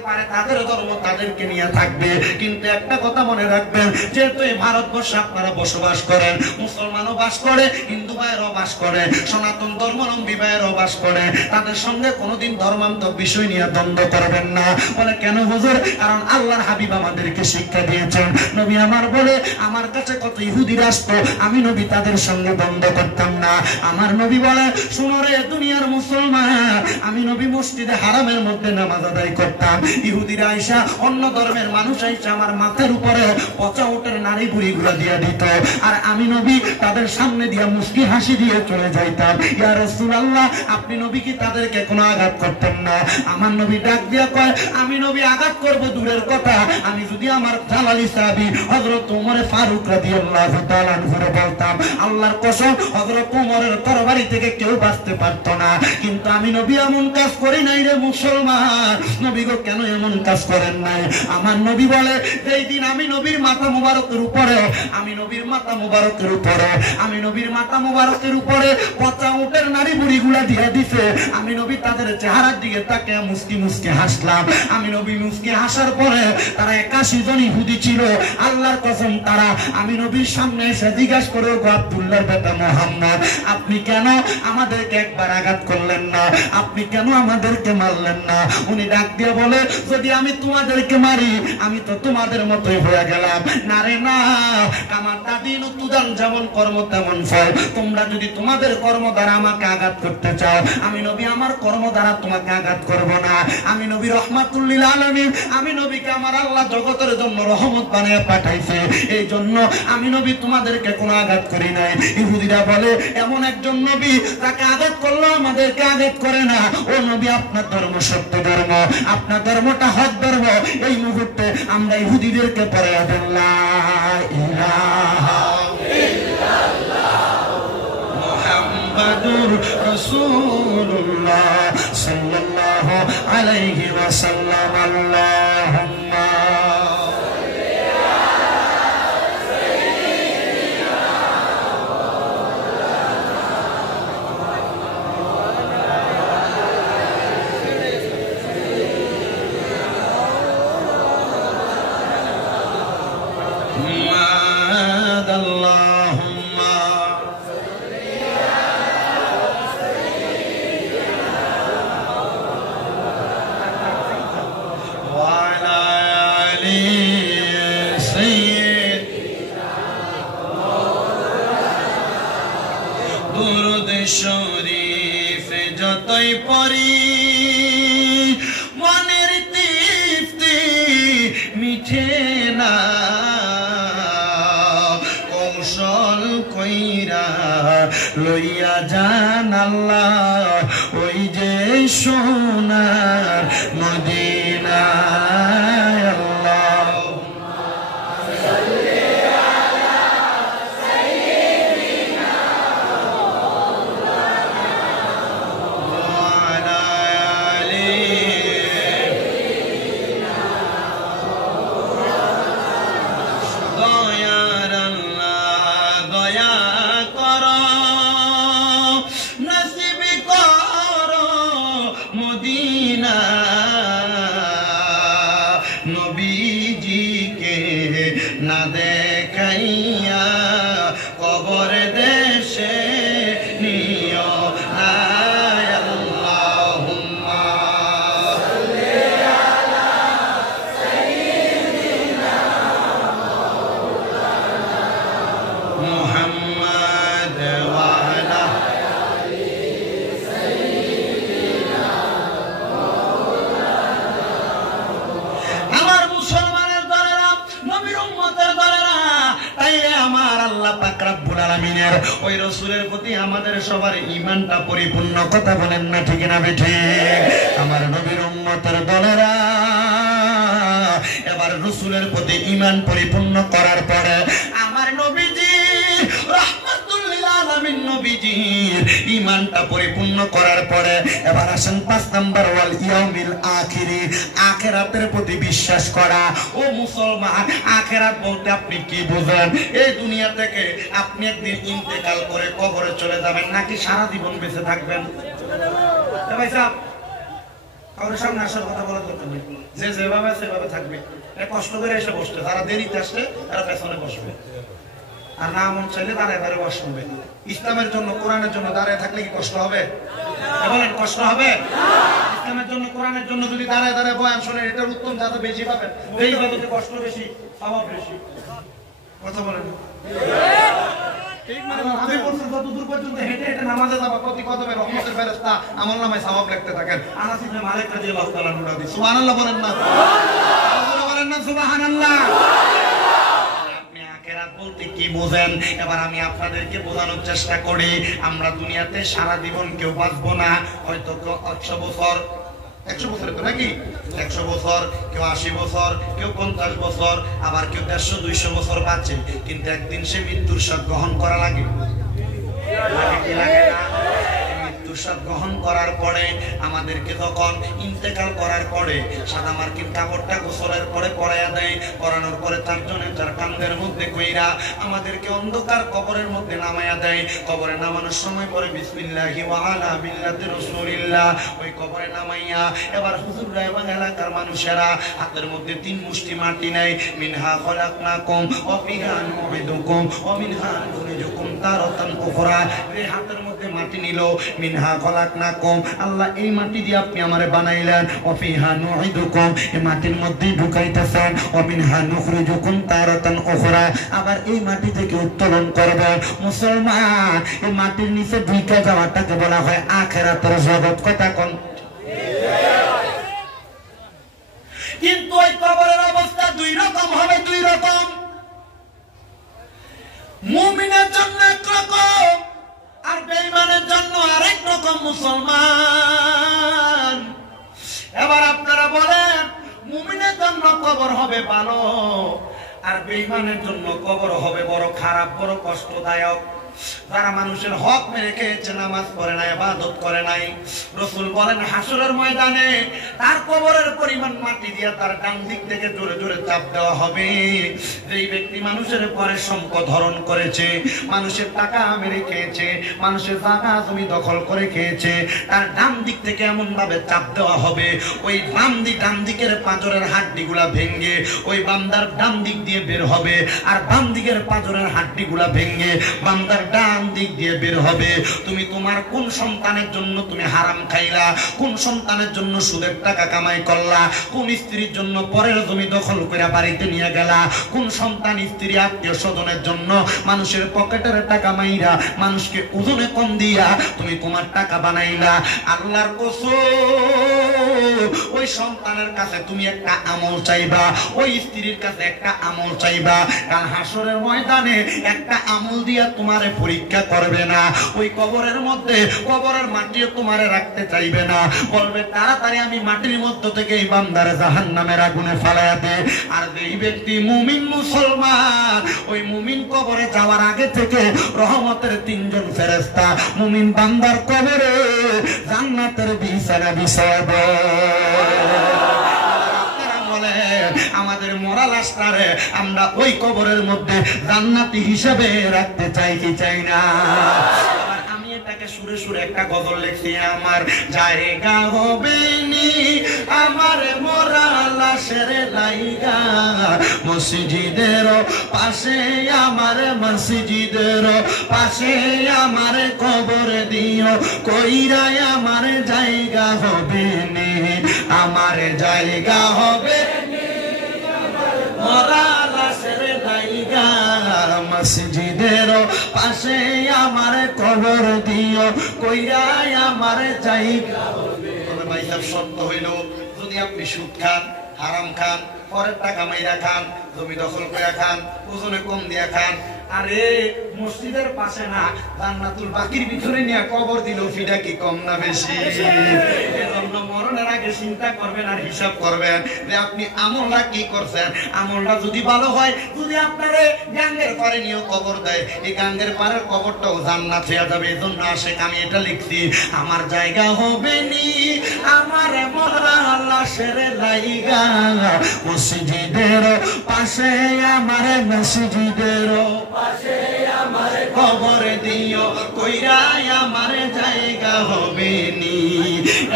পারে তাদের ধর্ম তাদেরকে নিয়ে থাকবে, কিন্তু একটা কথা মনে রাখবেন, যেহেতু এই ভারতবর্ষে আপনারা বসবাস করেন, মুসলমানও বাস করে, হিন্দু ভাইয়েরও বাস করে, সনাতন ধর্মাবলম্বী ভাইয়েরও বাস করে, তাদের সঙ্গে কোনোদিন ধর্মান্তর বিষয় নিয়ে দ্বন্দ্ব করবেন না। বলে কেন হুজুর? কারণ আল্লাহর হাবিব আমাদেরকে শিক্ষা দিয়েছেন। নবী আমার বলে, আমার কাছে কত ইহুদিরা আসতো, আমি নবী তাদের সঙ্গে দ্বন্দ্ব করতাম না। আমার নবী বলে, শুনো রে দুনিয়ার মুসলমান, আমি নবী মসজিদে হারামের মধ্যে নামাজ আদায় করতাম, ইহুদিরা আইসা, অন্য ধর্মের মানুষ আইসা আমার মাথার উপরে পচা উটের নারী বুড়ি গুলা দিয়া দিত, আর আমি নবী তাদের সামনে দিয়া মুস্কি হাসি দিয়ে চলে যাইতাম। ইয়া রাসূলুল্লাহ, আপনি নবী কি তাদেরকে কোনো আঘাত করতেন না? আমার নবী ডাক দিয়া কয়, আমি নবী আঘাত করব দূরের কথা, আমি যদি আমার জালালি সাহাবী হযরত ওমর ফারুক রাদিয়াল্লাহু তাআলা আনহুরে বলতাম, আল্লাহর কসম হযরত ওমরের তরবারি থেকে কেউ বাঁচতে পারতো না। কিন্তু আমি নবী এমন কাজ করি নাই রে মুসলমান। নবী গো কেন এমন কাজ করেন নাই? আমার নবী বলে, যেই দিন আমি নবীর মাথা মুবারকের উপরে, আমি নবীর মাথা মুবারকের উপরে, আমি নবীর মাথা মুবারকের উপরে পচা উটের নারী বুড়িগুলা দিয়ে দিছে, আমি নবী তাদের চেহারার দিকে তাকে মুস্কি মুস্কি হাসলাম। আমি নবী মুস্কি হাসার পরে তারা 81 জন ইহুদি ছিল, আল্লাহর কসম তারা আমি নবীর সামনে এসে জিজ্ঞাসা করে, গো আব্দুল্লাহর বেটা মুহাম্মদ, আপনি কেন আমাদেরকে একবার আঘাত করলেন না? আপনি কেন আমাদেরকে মারলেন না? উনি ডাক দিয়ে বলে, যদি আমি তোমাদেরকে মারি আমি তো তোমাদের মতোই হয়ে গেলাম। না রে না, আমার দাদিন উত্তুদান, যেমন কর্ম তেমন ফল। তোমরা যদি তোমাদের কর্ম দ্বারা আমাকে আঘাত করতে চাও, আমি নবী আমার কর্ম দ্বারা তোমাকে আঘাত করব না। আমি নবী রহমাতুল লিল আলামিন, আমি নবীকে আমার আল্লাহ জগতের জন্য রহমত বানিয়ে পাঠাইছে, এই জন্য আমি নবী তোমাদেরকে কোনো আঘাত করি নাই। ইহুদিরা বলে, এমন একজন নবী তাকে আঘাত করলো আমাদেরকে আঘাত করে না। ও নবী, আপনার ধর্ম সত্য ধর্ম, আপনার ধর্মটা হক ধর্ম। এই মুহূর্তে আমরা ইহুদিদেরকে পড়ে দেন লা ইলাহা ইল্লাল্লাহ মুহাম্মাদুর রাসূলুল্লাহ সাল্লাল্লাহু আলাইহি ওয়াসাল্লাম। আল্লাহুম্মা শরীফে যতই পড়ি মনের তৃপ্তি মিঠে না, কৌশল কইরা লইয়া যান আল্লাহ ওই যে সোনার মদিনা। ওই রাসূলের প্রতি আমাদের সবার ঈমানটা পরিপূর্ণ, কথা বলেন না ঠিক না বেঠিক? আমার নবীর উম্মতের দলেরা এবার রাসূলের প্রতি ঈমান পরিপূর্ণ করার পরে আমার নবীজি রাহমাতুল লিল আলামিন নবীজির ঈমানটা পরিপূর্ণ করার পরে এবার আসেন 5 নাম্বার, ওয়াল ইয়াউমিল আখিরি, আখিরাতের প্রতি বিশ্বাস করা। ও মুসলমান, আখিরাত বলতে আপনি কি বুঝেন? এই দুনিয়া থেকে আপনি একদিন ইন্তেকাল করে কবরে চলে যাবেন, নাকি সারা জীবন বেঁচে থাকবেন? ভাই সাহেব কারোর সামনে আসার কথা বলার দরকার নেই, যে যেভাবে সেভাবে থাকবে। কষ্ট করে এসে বসবে, যারা দেরিতে আসছে তারা পেছনে বসবে, আর না মন চাইলে দাঁড়ায় দাঁড়িয়ে বসবে। ইসলামের জন্য কোরআনের জন্য দাঁড়ায় থাকলে কি কষ্ট হবে? বলেন কষ্ট হবে? ইসলামের জন্য কোরআনের জন্য যদি দাঁড়ায় দাঁড়ায় বয়ান শোনেন, এটার উত্তম যাতে বেশি পাবেন। এই বাদতে কষ্ট বেশি, স্বভাব বেশি। কথা বলেন আমি বলছি যতদূর পর্যন্ত হেঁটে হেঁটে নামাজে যাবা, প্রতি কদমে রহমতের ফেরেশতা আমল নামায় সওয়াব লিখতে থাকেন। আনাস ইবনে মালিক রাদিয়াল্লাহু তাআলা নুরা দিছে। সুবহানাল্লাহ বলেন না, বলেন না সুবহানাল্লাহ। আপনি আখিরাত বলতে কি বোঝেন? এবার আমি আপনাদেরকে বোঝানোর চেষ্টা করি। আমরা দুনিয়াতে সারা জীবন কেউ বাঁচবো না, হয়তো 100 বছর, 100 বছরে তো নাকি 100 বছর, কেউ 80 বছর, কেউ 50 বছর, আবার কেউ 150-200 বছর বাঁচে। কিন্তু একদিন সে মৃত্যুর স্বাদ গ্রহণ করা লাগে, লাগে না? মৃত্যুর স্বাদ গ্রহণ করার পরে আমাদেরকে যখন ইন্তেকাল করার পরে সাদা মার্কিন কাপড়টা গোসলের পরে পরাইয়া দেয়, পরানোর পরে তার জন্য তার কান্দের মধ্যে কইরা আমাদেরকে অন্ধকার কবরের মধ্যে নামাইয়া দেয়। কবরে নামানোর সময় পরে বিসমিল্লাহি ওয়া আলা বিল্লাতি রাসূলিল্লাহ ওই কবরে নামাইয়া এবার হুজুররা এবং এলাকার মানুষেরা হাতের মধ্যে 3 মুষ্টি মাটি নেয়। মিনহা খলাকনাকুম ওয়া ফিহা নুঈদুকুম ওয়া মিনহা নুখরিজুকুম তারাতান উখরা। এই হাতের মধ্যে মাটি নিল, মিনহা খলাকনাকুম, আল্লাহ এই মাটি দিয়ে আপনি আমারে বানাইলেন, ওয়া ফিহা নুঈদুকুম, এই মাটির মধ্যে ঢুকাইতেছেন, ওয়া মিনহা নুখরিজুকুম তারাতান উখরা, আবার এই মাটি থেকে উত্তোলন করবে। মুসলমান, এই মাটির নিচে ঢুকে যাওয়াটাকে বলা হয় আখিরাতের জগৎ। কথা কোন? কিন্তু ওই কবরের অবস্থা 2 রকম হবে, 2 রকম। মুমিনের জন্য এক রকম, আর বেঈমানের জন্য আরেক রকম। মুসলমান, এবার আপনারা বলেন মুমিনের জন্য কবর হবে ভালো, আর বেঈমানের জন্য কবর হবে বড় খারাপ, বড় কষ্টদায়ক। যারা মানুষের হক মেরে খেয়েছে, নামাজ পড়ে নাই, ইবাদত করে নাই, রাসূল বলেন হাসরের ময়দানে তার কবরের পরিমাণ মাটি দিয়ে তার ডান দিক থেকে জোরে জোরে চাপ দেওয়া হবে। যেই ব্যক্তি মানুষের পরে সম্পদ হরণ করেছে, মানুষের টাকা মেরে খেয়েছে, মানুষের জায়গা জমি দখল করে খেয়েছে, তার ডান দিক থেকে এমন ভাবে চাপ দেওয়া হবে ওই ডান দিকের পাঁজরের হাড্ডিগুলা ভেঙে ওই বান্দার ডান দিক দিয়ে বের হবে, আর বাম দিকের পাঁজরের হাড্ডিগুলা ভেঙে বান্দার ডান দিক দিয়ে বের হবে। তুমি তোমার কোন সন্তানের জন্য তুমি হারাম খাইলা, কোন সন্তানের জন্য সুদের টাকা কামাই করলা, কোন স্ত্রীর জন্য পরের জমি দখল করে বাড়িতে নিয়ে গেলা, কোন সন্তান স্ত্রী আত্মীয় স্বজনের জন্য মানুষের পকেটের টাকা মাইরা মানুষকে ওজনে কম দিয়া তুমি তোমার টাকা বানাইলা। আল্লাহর কসম, ওই সন্তানের কাছে তুমি একটা আমল চাইবা, ওই স্ত্রীর কাছে একটা আমল চাইবা। কাল হাসরের ময়দানে একটা আমল দিয়া তোমারে পরীক্ষা করবে না। ওই কবরের মধ্যে কবরের মাটি তোমারে রাখতে চাইবে না, বলবে তাড়াতাড়ি আমি মাটির মধ্য থেকে এই বান্দারে জাহান্নামের আগুনে ফালাইয়া দে। আর যেই ব্যক্তি মুমিন মুসলমান, ওই মুমিন কবরে যাওয়ার আগে থেকে রহমতের 3 জন ফেরেশতা মুমিন বান্দার কবরে জান্নাতের বিছানা বিছায়া দেয়। আমাদের মরা লাশটারে আমরা ওই কবরের মধ্যে জান্নাতি হিসেবে রাখতে চাই কি চাই না? আমি এটাকে সুরে সুরে একটা গজল লিখছি, আমার জায়গা হবে নি আমার মরা লাশের লাইগা, মসজিদের পাশে আমার, মসজিদের পাশে আমার কবর দিও, কইরা আমার জায়গা হবে নি, আমার জায়গা হবে মসজিদের পাশে আমার কবর দিও, কইরাই আমার জায়গা হবে। তবে ভাই সাহেব শর্ত হইল, যদি আপনি সুদ খান, হারাম খান, পরের টাকা মাইরা খান, জমি দখল করে খান, ওজনে কম দিয়া খান, আরে মসজিদের পাশে না জান্নাতুল বাকির ভিতরে নিয়ে কবর দিল, ফিটা কি কম না বেশি? এজন্য মরণের আগে চিন্তা করবেন আর হিসাব করবেন যে আপনি আমলটা কি করছেন। আমলটা যদি ভালো হয়, যদি আপনারে গাঙ্গের পারে নিয়ে কবর দেয়, এই গাঙ্গের পারের কবরটাও জান্নাত হয়ে যাবে। এজন্য আসে আমি এটা লিখছি, আমার জায়গা হবে নি আমার মরা লাশের লাইগা, মসজিদের পাশে আমার, মসজিদের পাশে আমার কবর দিও, কইরাই আমার জায়গা হবে নি।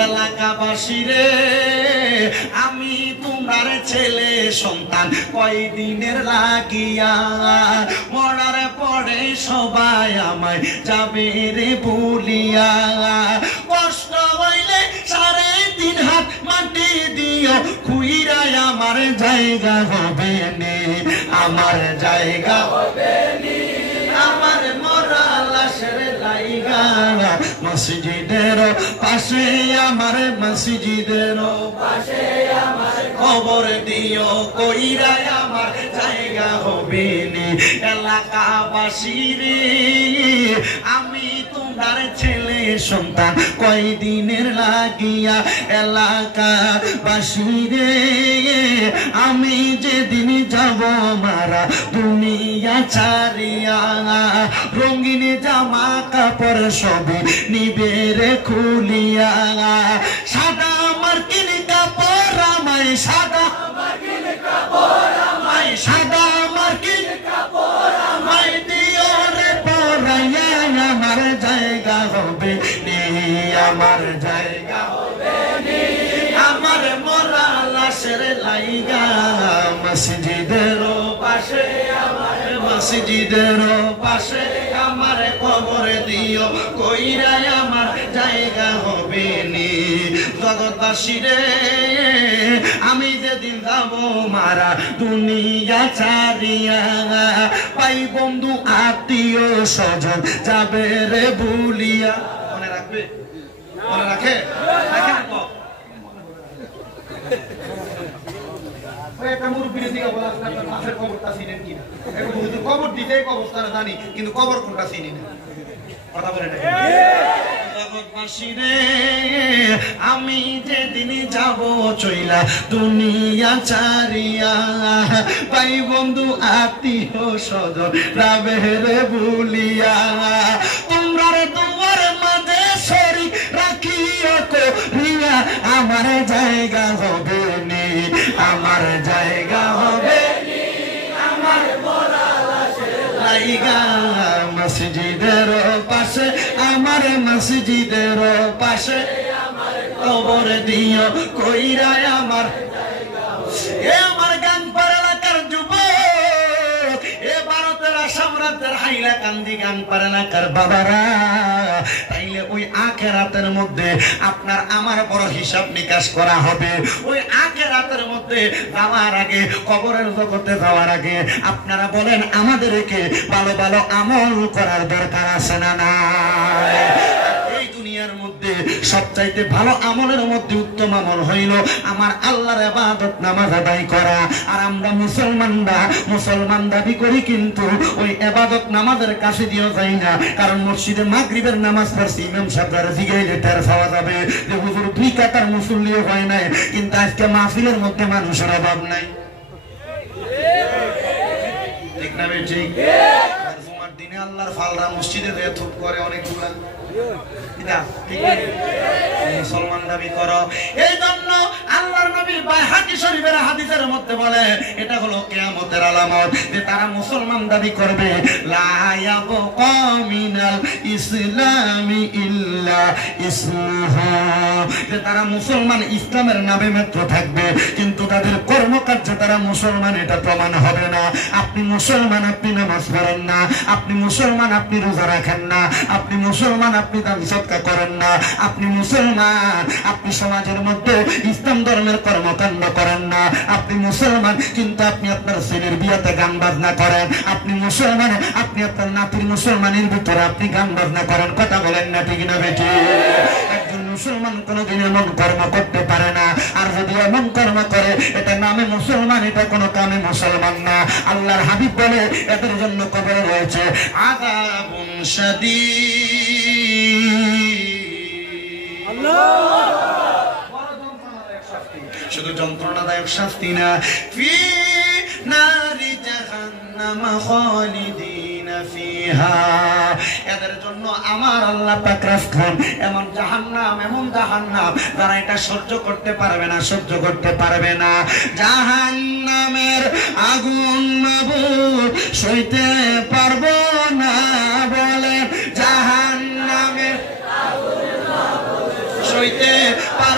এলাকাবাসী রে আমি তোমার ছেলে সন্তান কয়দিনের লাগিয়া মরার পরে সবাই আমায় যাবে রে বলিয়া কষ্ট হইলে 3.5 হাত মাটি দিও খুইরাই আমার জায়গা হবে নে আমার জায়গা হবে নে আমার মরা লাশের লাইগা মসজিদের পাশে আমার মসজিদের পাশে আমার কবর দিও কইরাই আমার জায়গা হবে নে এলাকাবাসী রে আমি তোমার ছেলে সন্তান কয়দিনের লাগিয়া এলাকাবাসী রে আমি যেদিন যাব মারা দুনিয়া ছাড়িয়া রঙিন জামা কাপড় সবই নিবে রে খুলিয়া সাদা আমার কিনে কাপড় আমায় সাদা সাদা আমার কিনে কাপড় আমায় দিও রে পরাইয়া আমার জায়গা হবে নে আমার জায়গা হবে নে আমার মরা লাশের লাইগা মসজিদের পাশে আমার মসজিদের পাশে আমার কবর দিও কইরাই আমার জায়গা হবে নি জগৎবাসী রে আমি যেদিন যাব মারা দুনিয়া ছাড়িয়া ভাই বন্ধু আত্মীয় স্বজন যাবে রে ভুলিয়া মনে রাখবে মনে রাখে একটা মুরব্বীর দিকে বলা আপনার মাছের কবরটা চিনেন কিনা কবর দিতে কবরস্থানে জানি কিন্তু কবর কোনটা চিনি না কথা বলে না জগৎবাসী রে আমি যেদিন যাব চইলা দুনিয়া ছাড়িয়া ভাই বন্ধু আত্মীয় স্বজন যাবে রে ভুলিয়া তোমরা রে তোমার মাঝে শরীক রাখিও করিয়া আমার জায়গা হবে নি আমার জায়গা হবে আমার মরা লাশের লাইগা মসজিদের পাশে আমার মসজিদের পাশে কবর দিও কইরাই আমার এ আমার গানপাড়া এলাকার যুবক এ ভারতের আসাম রাজ্যের হাইলাকান্দি গানপাড়া এলাকার বাবারা তাইলে ওই আখিরাতের মধ্যে আপনার আমার বড় হিসাব নিকাশ করা হবে ওই আখিরাতের মধ্যে যাওয়ার আগে কবরের জগতে যাওয়ার আগে আপনারা বলেন আমাদেরকে ভালো ভালো আমল করার দরকার আছে না নাই এই দুনিয়ার মধ্যে সবচাইতে ভালো আমলের মধ্যে উত্তম আমল হইল আমার আল্লাহর ইবাদত নামাজ আদায় করা আর আমরা মুসলমান দাবি করি কিন্তু ওই ইবাদত নামাজের কাছে দিও যাই না কারণ মসজিদে মাগরিবের নামাজ পড়ছি ইমাম সাহেবরা জিগাইলে টের পাওয়া যাবে যে হুজুর 2 কাতার মুসল্লিও হয় নাই কিন্তু আজকে মাহফিলের মধ্যে মানুষের অভাব নাই ঠিক না ঠিক জুমার দিনে আল্লাহর ফালরা মসজিদে দিয়ে থুপ করে অনেকগুলা মুসলমান দাবি করো এই জন্য আল্লাহর নবী বাইহাকি শরীফের হাদিসের মধ্যে বলে এটা হলো কিয়ামতের আলামত যে তারা মুসলমান দাবি করবে লা ইয়াবকা মিনাল ইসলামি ইল্লা ইসমুহু যে তারা মুসলমান ইসলামের নামে মাত্র থাকবে কিন্তু তাদের কর্মকার্য তারা মুসলমান এটা প্রমাণ হবে না আপনি মুসলমান আপনি নামাজ পড়েন না আপনি মুসলমান আপনি রোজা রাখেন না আপনি মুসলমান আপনি দান সদকা করেন না আপনি মুসলমান আপনি সমাজের মধ্যে ইসলাম ধর্মের কর্মকাণ্ড করেন না আপনি মুসলমান কিন্তু আপনি আপনার ছেলের বিয়েতে গান বাজনা করেন আপনি মুসলমান আপনি আপনার নাতির মুসলমানের ভিতরে আপনি গান বাজনা করেন কথা বলেন না ঠিক না বেটি একজন মুসলমান কোনোদিন এমন কর্ম করতে পারে না আর যদি এমন কর্ম করে এটা নামে মুসলমান এটা কোনো কামে মুসলমান না আল্লাহর হাবিব বলে এদের জন্য কবরে রয়েছে আযাবুন শাদীদ শুধু যন্ত্রণাদায়ক শাস্তি না ফি নারি জাহান্নাম খালিদিনা ফিহা এদের জন্য আমার আল্লাহ পাক রাখেন এমন জাহান্নাম যারা এটা সহ্য করতে পারবে না জাহান্নামের আগুন মাবুদ সইতে পারবো না বলে জাহান্নামের আগুন মাবুদ সইতে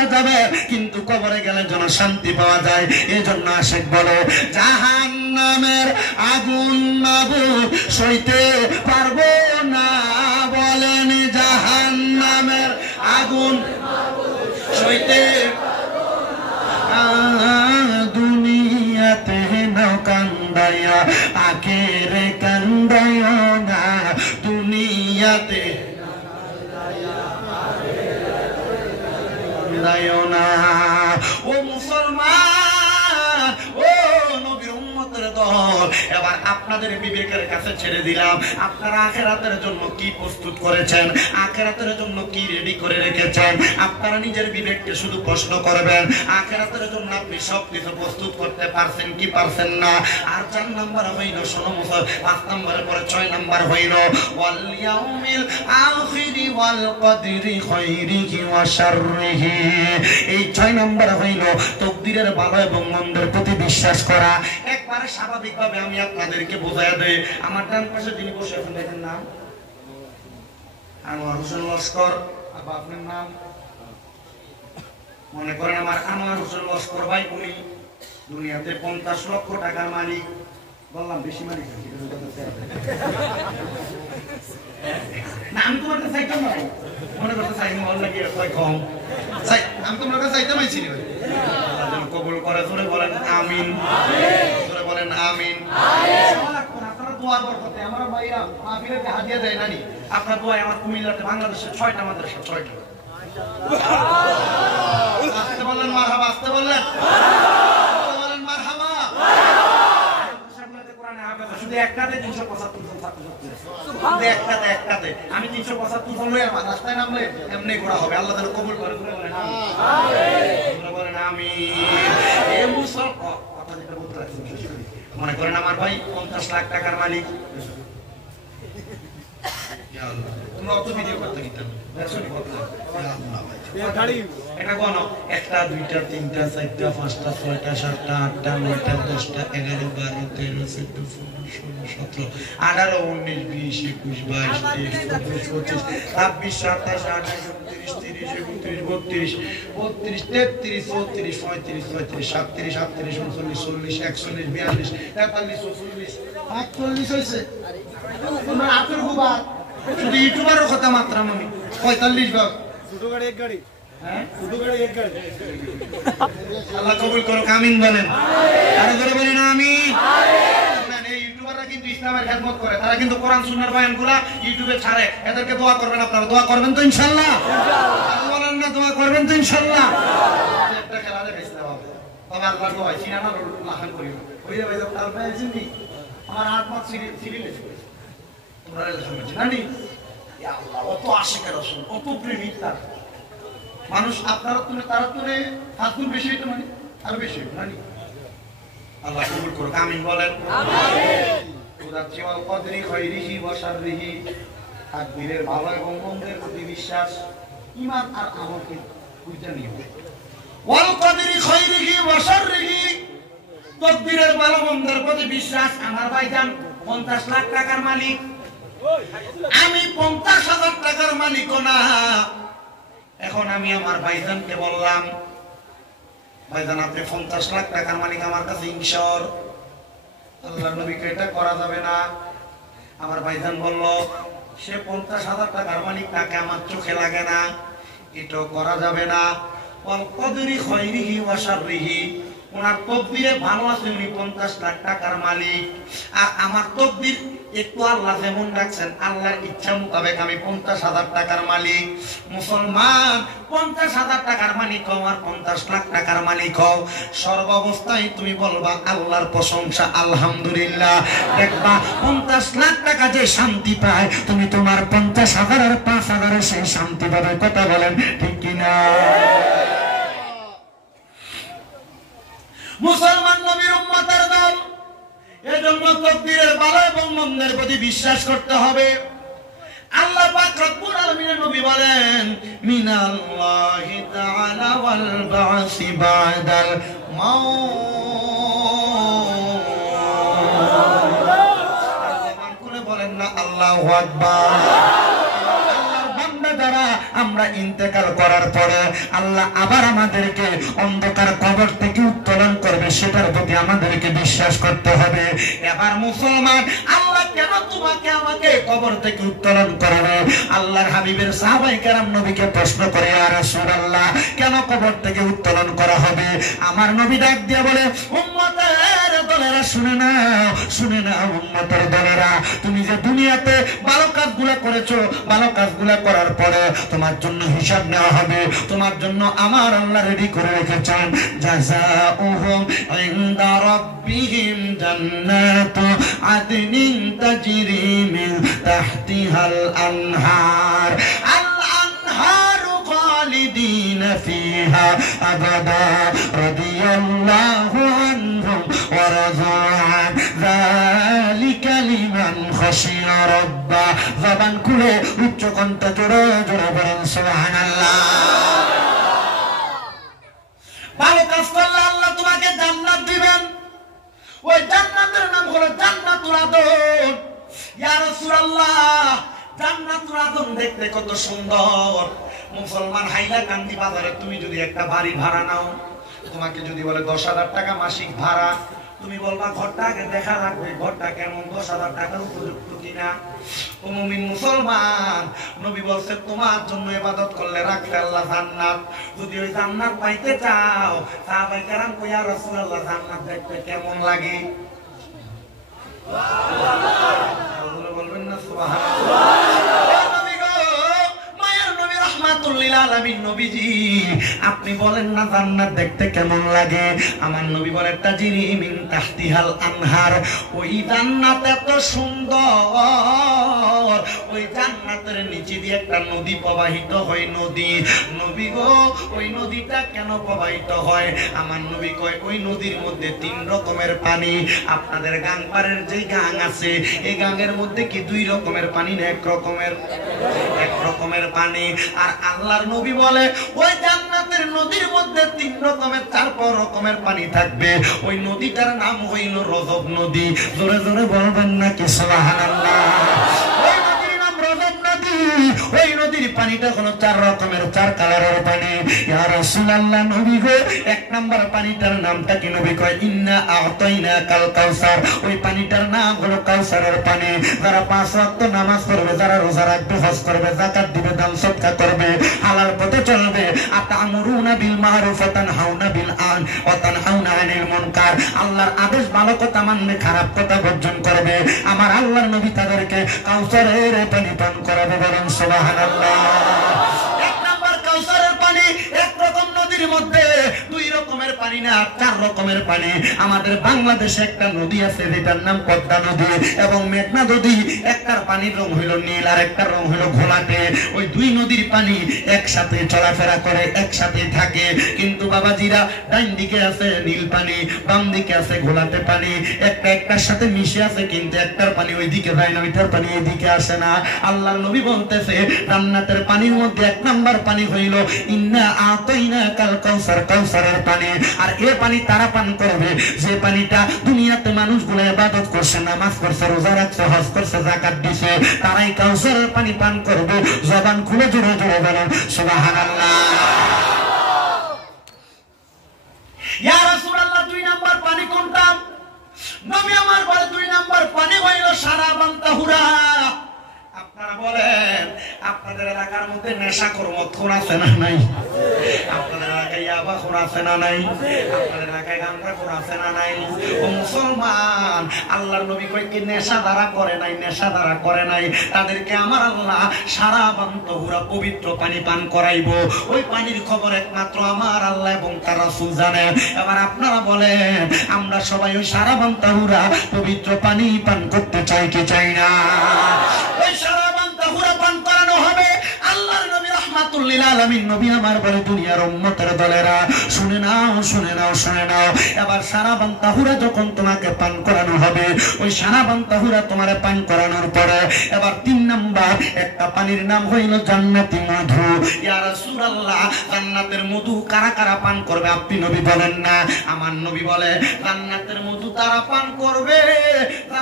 মারা যাবে, কিন্তু কবরে গেলে যেন শান্তি পাওয়া যায়। এজন্য আশিক বলে জাহান্নামের আগুন মাবুদ সইতে পারবো না, বলেন জাহান্নামের আগুন সইতে দুনিয়াতে নাও কান্দাইয়া আখেরে কান্দাইও না, দুনিয়াতে কান্দাইও না। ও মুসলমান, ও নবীর উম্মতের দল, এবার আপনাদের বিবেকের কাছে ছেড়ে দিলাম। আপনারা আখিরাতের জন্য কি প্রস্তুত করেছেন, আখিরাতের জন্য কি রেডি করে রেখেছেন? আপনারা নিজের বিবেককে শুধু প্রশ্ন করবেন, আখিরাতের জন্য আপনি সবকিছু প্রস্তুত করতে পারছেন কি পারছেন না? আর 4 নাম্বার হইল, শোনো মুসল, 5 নাম্বারের পরে 6 নাম্বার হইল ওয়াল ইয়াউমিল আখিরি ওয়াল কদরি খাইরিহি ওয়া শাররিহি। এই 6 নাম্বার হইল তাকদীরের ভালো এবং মন্দের প্রতি বিশ্বাস করা। একবারে স্বাভাবিকভাবে আমি আপনাদেরকে বোঝায় দেই। আমার ডান পাশে যিনি বসে আছেন, দেখেন নাম আনোয়ার হোসেন লস্কর। আবার আপনার নাম? মনে করেন আমার আনোয়ার হোসেন লস্কর ভাই, উনি দুনিয়াতে 50 লক্ষ টাকার মালিক। বললাম বেশি মালিক না, আমি তোমার কাছে চাইতাম না, মনে করতে চাই লাগে কম চাই, আমি তোমার কাছে চাইতাম আইছি। কবুল করে জোরে বলেন আমিন, জোরে বলেন আমিন। আপনারা দোয়া বরকতে আমার ভাইরা মাহফিলের হাদিয়া দেয় নানি, আপনার দোয়ায় আমার কুমিল্লাতে বাংলাদেশের 6টা মাদ্রাসা, 6টা। আসতে বললেন মারহাবা, আসতে বললেন মারহাবা। শুধু একটাতে 375 জন ছাত্রছাত্রী, শুধু একটাতে আমি 375 জন লয়ে রাস্তায় নামলে এমনি ঘোরা হবে। আল্লাহ তাআলা কবুল করে বলেন আমিন, বলেন আমিন। এই মুসলমান কথা যেটা বলতে রাখছেন, মনে করেন আমার ভাই 50 লাখ টাকার মালিক। ইয়া আল্লাহ, তোমরা অত ভিডিও করতে গিয়েছেন দেখছো নি কত? ইয়া আল্লাহ ভাই, গাড়ি এটা কোন 1টা 2টা 3টা 4টা 5টা 6টা 7টা 8টা 9টা 10টা 11 12 13 14 15 16 17 18 19 20 21 22 23 24 25 26 27 28 29 30 31 32 33 33 34 35 36 37 38 39 40 41 42 43 44 45 হইছে। তোমরা আতর গুবা শুধু ইউটিউবারের কথা মাত্র আমি 45 ভাগ ছোট গাড়ি এক গাড়ি, হ্যাঁ ছোট গাড়ি এক গাড়ি। আল্লাহ কবুল করুক, আমিন বলেন। আরো জোরে বলেন আমিন। শুনেন, এই ইউটিউবাররা কিন্তু ইসলামের খেদমত করে, তারা কিন্তু কোরআন সুন্নাহর বয়ানগুলো ইউটিউবে ছাড়ে। এদেরকে দোয়া করবেন, আপনারা দোয়া করবেন তো ইনশাআল্লাহ? বলেন না দোয়া করবেন তো ইনশাআল্লাহ? একটা খেলা দেখাইছে বাবা, তবে আল্লাহ দোয়া চিনানা লাহান করি হইয়া ভাই তার পাইছেন নি আমার হাত মাছ সিরিলে তোমরা লেখা জানি। ইয়া আল্লাহ, অত আশিকের রাসূল, অত প্রেমিক তার মানুষ। আপনারা তুলে তারা তুলে 7 গুণ বেশি হইতো, মানে আরো বেশি হইতো জানি। আল্লাহ কবুল করুক, আমিন বলেন। আমিন। উদাচ্ছি ওয়াল কদরি খাইরিহি ওয়া শাররিহি, তাকদীরের ভালো এবং মন্দের প্রতি বিশ্বাস, ঈমান আর আমলকে বুঝতে নিয়ম। ওয়াল কদরি খাইরিহি ওয়া শাররিহি, তাকদীরের ভালো মন্দের প্রতি বিশ্বাস। আমার ভাইজান 50 লাখ টাকার মালিক, আমি 50,000 টাকার মালিকও না। এখন আমি আমার ভাইজানকে বললাম, ভাইজান আপনি 50 লাখ টাকার মালিক, আমার কাছে ইনশার। আল্লাহর নবীকে এটা করা যাবে না। আমার ভাইজান বলল সে 50,000 টাকার মালিক, তাকে আমার চোখে লাগে না, এটা করা যাবে না। ওয়াল কদরি খাইরিহি ওয়া শাররিহি, ওনার তকদিরে ভালো আছে, উনি 50 লাখ টাকার মালিক। আর আমার তকদির একটু আল্লাহ যেমন রাখছেন, আল্লাহর ইচ্ছা মোতাবেক আমি 50,000 টাকার মালিক। মুসলমান 50,000 টাকার মালিক হও আর 50 লাখ টাকার মালিক হও, সর্বাবস্থায় তুমি বলবা আল্লাহর প্রশংসা, আলহামদুলিল্লাহ। দেখবা 50 লাখ টাকা যে শান্তি পায়, তুমি তোমার 50,000 আর 5,000 সেই শান্তি পাবে। কথা বলেন ঠিক কিনা? মুসলমান নবীর উম্মতের দল, এজন্য তাকদীরের ভালো এবং মন্দের প্রতি বিশ্বাস করতে হবে। আল্লাহ পাক রব্বুল আলামিনের নবী বলেন, মিনাল্লাহি তাআলা ওয়াল বা'সি বা'দাল মাউত। বলেন না আল্লাহু আকবার। আল্লাহর বান্দা যারা আমরা আমরা ইন্তেকাল করার পরে আল্লাহ আবার আমাদেরকে অন্ধকার কবর থেকে উত্তোলন করবে, সেটার প্রতি আমাদেরকে বিশ্বাস করতে হবে। এবার মুসলমান, আল্লাহ কেন তোমাকে আমাকে কবর থেকে উত্তোলন করবে? আল্লাহর হাবিবের সাহাবায়ে কেরাম নবীকে প্রশ্ন করে, ইয়া রাসূলুল্লাহ, কেন কবর থেকে উত্তোলন করা হবে? আমার নবী ডাক দিয়ে বলে, উম্মতের দলেরা শুনে নাও উম্মতের দলেরা, তুমি যে দুনিয়াতে ভালো কাজগুলো করেছো, ভালো কাজগুলো করার পরে তোমার জন্য হিসাব নেওয়া হবে। তোমার জন্য আমার আল্লাহ রেডি করে রেখেছেন, জাযাউহুম ইনদা রাব্বিহিম জান্নাতু আদনিন তাজরি মিন তাহতিহাল আনহার, আল আনহারু খালিদিন ফিহা আবাদা রাদিয়াল্লাহু আনহুম ওয়া রাযু আন যালিকা লিমান খাশিয়া রাব্বা। জবান খুলে উচ্চ কণ্ঠে জোরে জোরে বলেন সুবহানাল্লাহ। ভালো কাজ করলে আল্লাহ তোমাকে জান্নাত দিবেন। ওই জান্নাতের নাম হলো জান্নাতুল আদন। ইয়া রাসূলুল্লাহ, জান্নাতুল আদন দেখতে কত সুন্দর। মুসলমান, হাইলাকান্দি বাজারে তুমি যদি একটা বাড়ি ভাড়া নাও, তোমাকে যদি বলে 10,000 টাকা মাসিক ভাড়া, তুমি বলবা ঘরটা আগে দেখা লাগবে, ঘরটা কেমন, 10,000 টাকার উপযুক্ত কিনা। ও মুমিন মুসলমান, নবী বলছে তোমার জন্য ইবাদত করলে রাখলে আল্লাহ জান্নাত। যদি ওই জান্নাত পাইতে চাও, সাহাবায়ে কেরাম কই, ইয়া রাসূলুল্লাহ, জান্নাত দেখতে কেমন লাগে? সুবহানাল্লাহ বলবেন না? সুবহানাল্লাহ। নবীজি, আপনি বলেন না জান্নাত দেখতে কেমন লাগে? আমার নবী বলে, তাজরি মিন তাহতিহাল আনহার, ওই জান্নাত এত সুন্দর, ওই জান্নাতের নিচে দিয়ে একটা নদী প্রবাহিত হয়। নবী গো, ওই নদীটা কেন প্রবাহিত হয়? আমার নবী কয়, ওই নদীর মধ্যে 3 রকমের পানি। আপনাদের গাংপাড়ের যে গাং আছে, এই গাঙের মধ্যে কি 2 রকমের পানি না 1 রকমের পানি? আর আল্লাহর নবী বলে, ওই জান্নাতের নদীর মধ্যে 3 রকমের 4 রকমের পানি থাকবে। ওই নদীটার নাম হইল রজব নদী। জোরে জোরে বলবেন নাকি সুবহানাল্লাহ? ওই নদীর নাম রজব নদী। ওই নদীর পানিটা হলো 4 রকমের 4 কালারের পানি। ইয়া রাসূলুল্লাহ, নবী গো, 1 নাম্বার পানিটার নামটা কি? নবী কয়, ইন্না আ'তাইনাকাল কাউসার। ওই পানিটার নাম হলো কাউসারের পানি। যারা 5 ওয়াক্ত নামাজ পড়বে, যারা রোজা রাখবে, হজ করবে, যাকাত দিবে, দান সদকা করবে, হালাল পথে চলবে, আতামুরুনা বিল মারুফ ওয়া তানহাউনা বিল ওয়া তানহাউনা আনিল মুনকার, আল্লাহর আদেশ ভালো কথা মানবে, খারাপ কথা বর্জন করবে, আমার আল্লাহর নবী তাদেরকে কাউসারের পানি পান করাবে। বলেন সুবহানাল্লাহ। 1 নাম্বার কাউসারের পানি, 1 রকম নদীর মধ্যে 2 রকমের পানি না, 4 রকমের পানি। আমাদের বাংলাদেশে একটা নদী আছে যেটার নাম পদ্মা নদী এবং মেঘনা নদী। একটার পানির রং হইল নীল আর একটার রং হইল ঘোলাটে। ওই 2 নদীর পানি একসাথে চলাফেরা করে, একসাথে থাকে। কিন্তু বাবাজিরা, ডান দিকে আছে নীল পানি, বাম দিকে আছে ঘোলাটে পানি, একটার সাথে মিশে আছে, কিন্তু একটার পানি ওই দিকে যায় না, ওইটার পানি এই দিকে আসে না। আল্লাহর নবী বলতেছে, জান্নাতের পানির মধ্যে 1 নাম্বার পানি হইল ইন্না আ'তাইনাকাল কাউসার, কাউসারের পানি। আর এই পানি তারা পান করবে যে পানিটা দুনিয়াতে মানুষগুলো ইবাদত করছে, নামাজ পড়ছে, রোজা রাখছে, হজ করছে, যাকাত দিছে, তারাই কাউসারের পানি পান করবে। জবান খুলে জোরে জোরে বলেন সুবহানাল্লাহ। ইয়া রাসূলুল্লাহ, 2 নাম্বার পানি কোনটা? নবী আমার বলে, 2 নাম্বার পানি হইল শারাবান তাহুরা। আপনারা বলেন, আপনাদের এলাকার মধ্যে নেশাখোর মদখোর আছে না নাই? আপনাদের এলাকায় ইয়াবাখোর আছে না নাই? আপনাদের এলাকায় গাঁজাখোর আছে না নাই? ও মুসলমান, আল্লাহর নবী কয় কি নেশা দ্বারা করে নাই, নেশা দ্বারা করে নাই, তাদেরকে আমার আল্লাহ শারাবান তাহুরা, পবিত্র পানি পান করাইবো। ওই পানির খবর একমাত্র আমার আল্লাহ এবং তার রাসূল জানে। এবার আপনারা বলেন, আমরা সবাই ওই শারাবান তাহুরা পবিত্র পানি পান করতে চাই কি চাই না? ওই শারাবান তাহুরা পান করানো হবে। আল্লাহর নবী রাহমাতুল লিল আলামিন নবী আমার বলে, দুনিয়ার উম্মতের দলেরা শুনে নাও, শুনে নাও, শুনে নাও। এবার শারাবান তাহুরা যখন তোমাকে পান করানো হবে, ওই শারাবান তাহুরা তোমারে পান করানোর পরে এবার 3 নাম্বার একটা পানির নাম হইল জান্নাতি মধু। ইয়া রাসূলুল্লাহ, জান্নাতের মধু কারা কারা পান করবে আপনি নবী বলেন না? আমার নবী বলে, জান্নাতের মধু তারা পান করবে যারা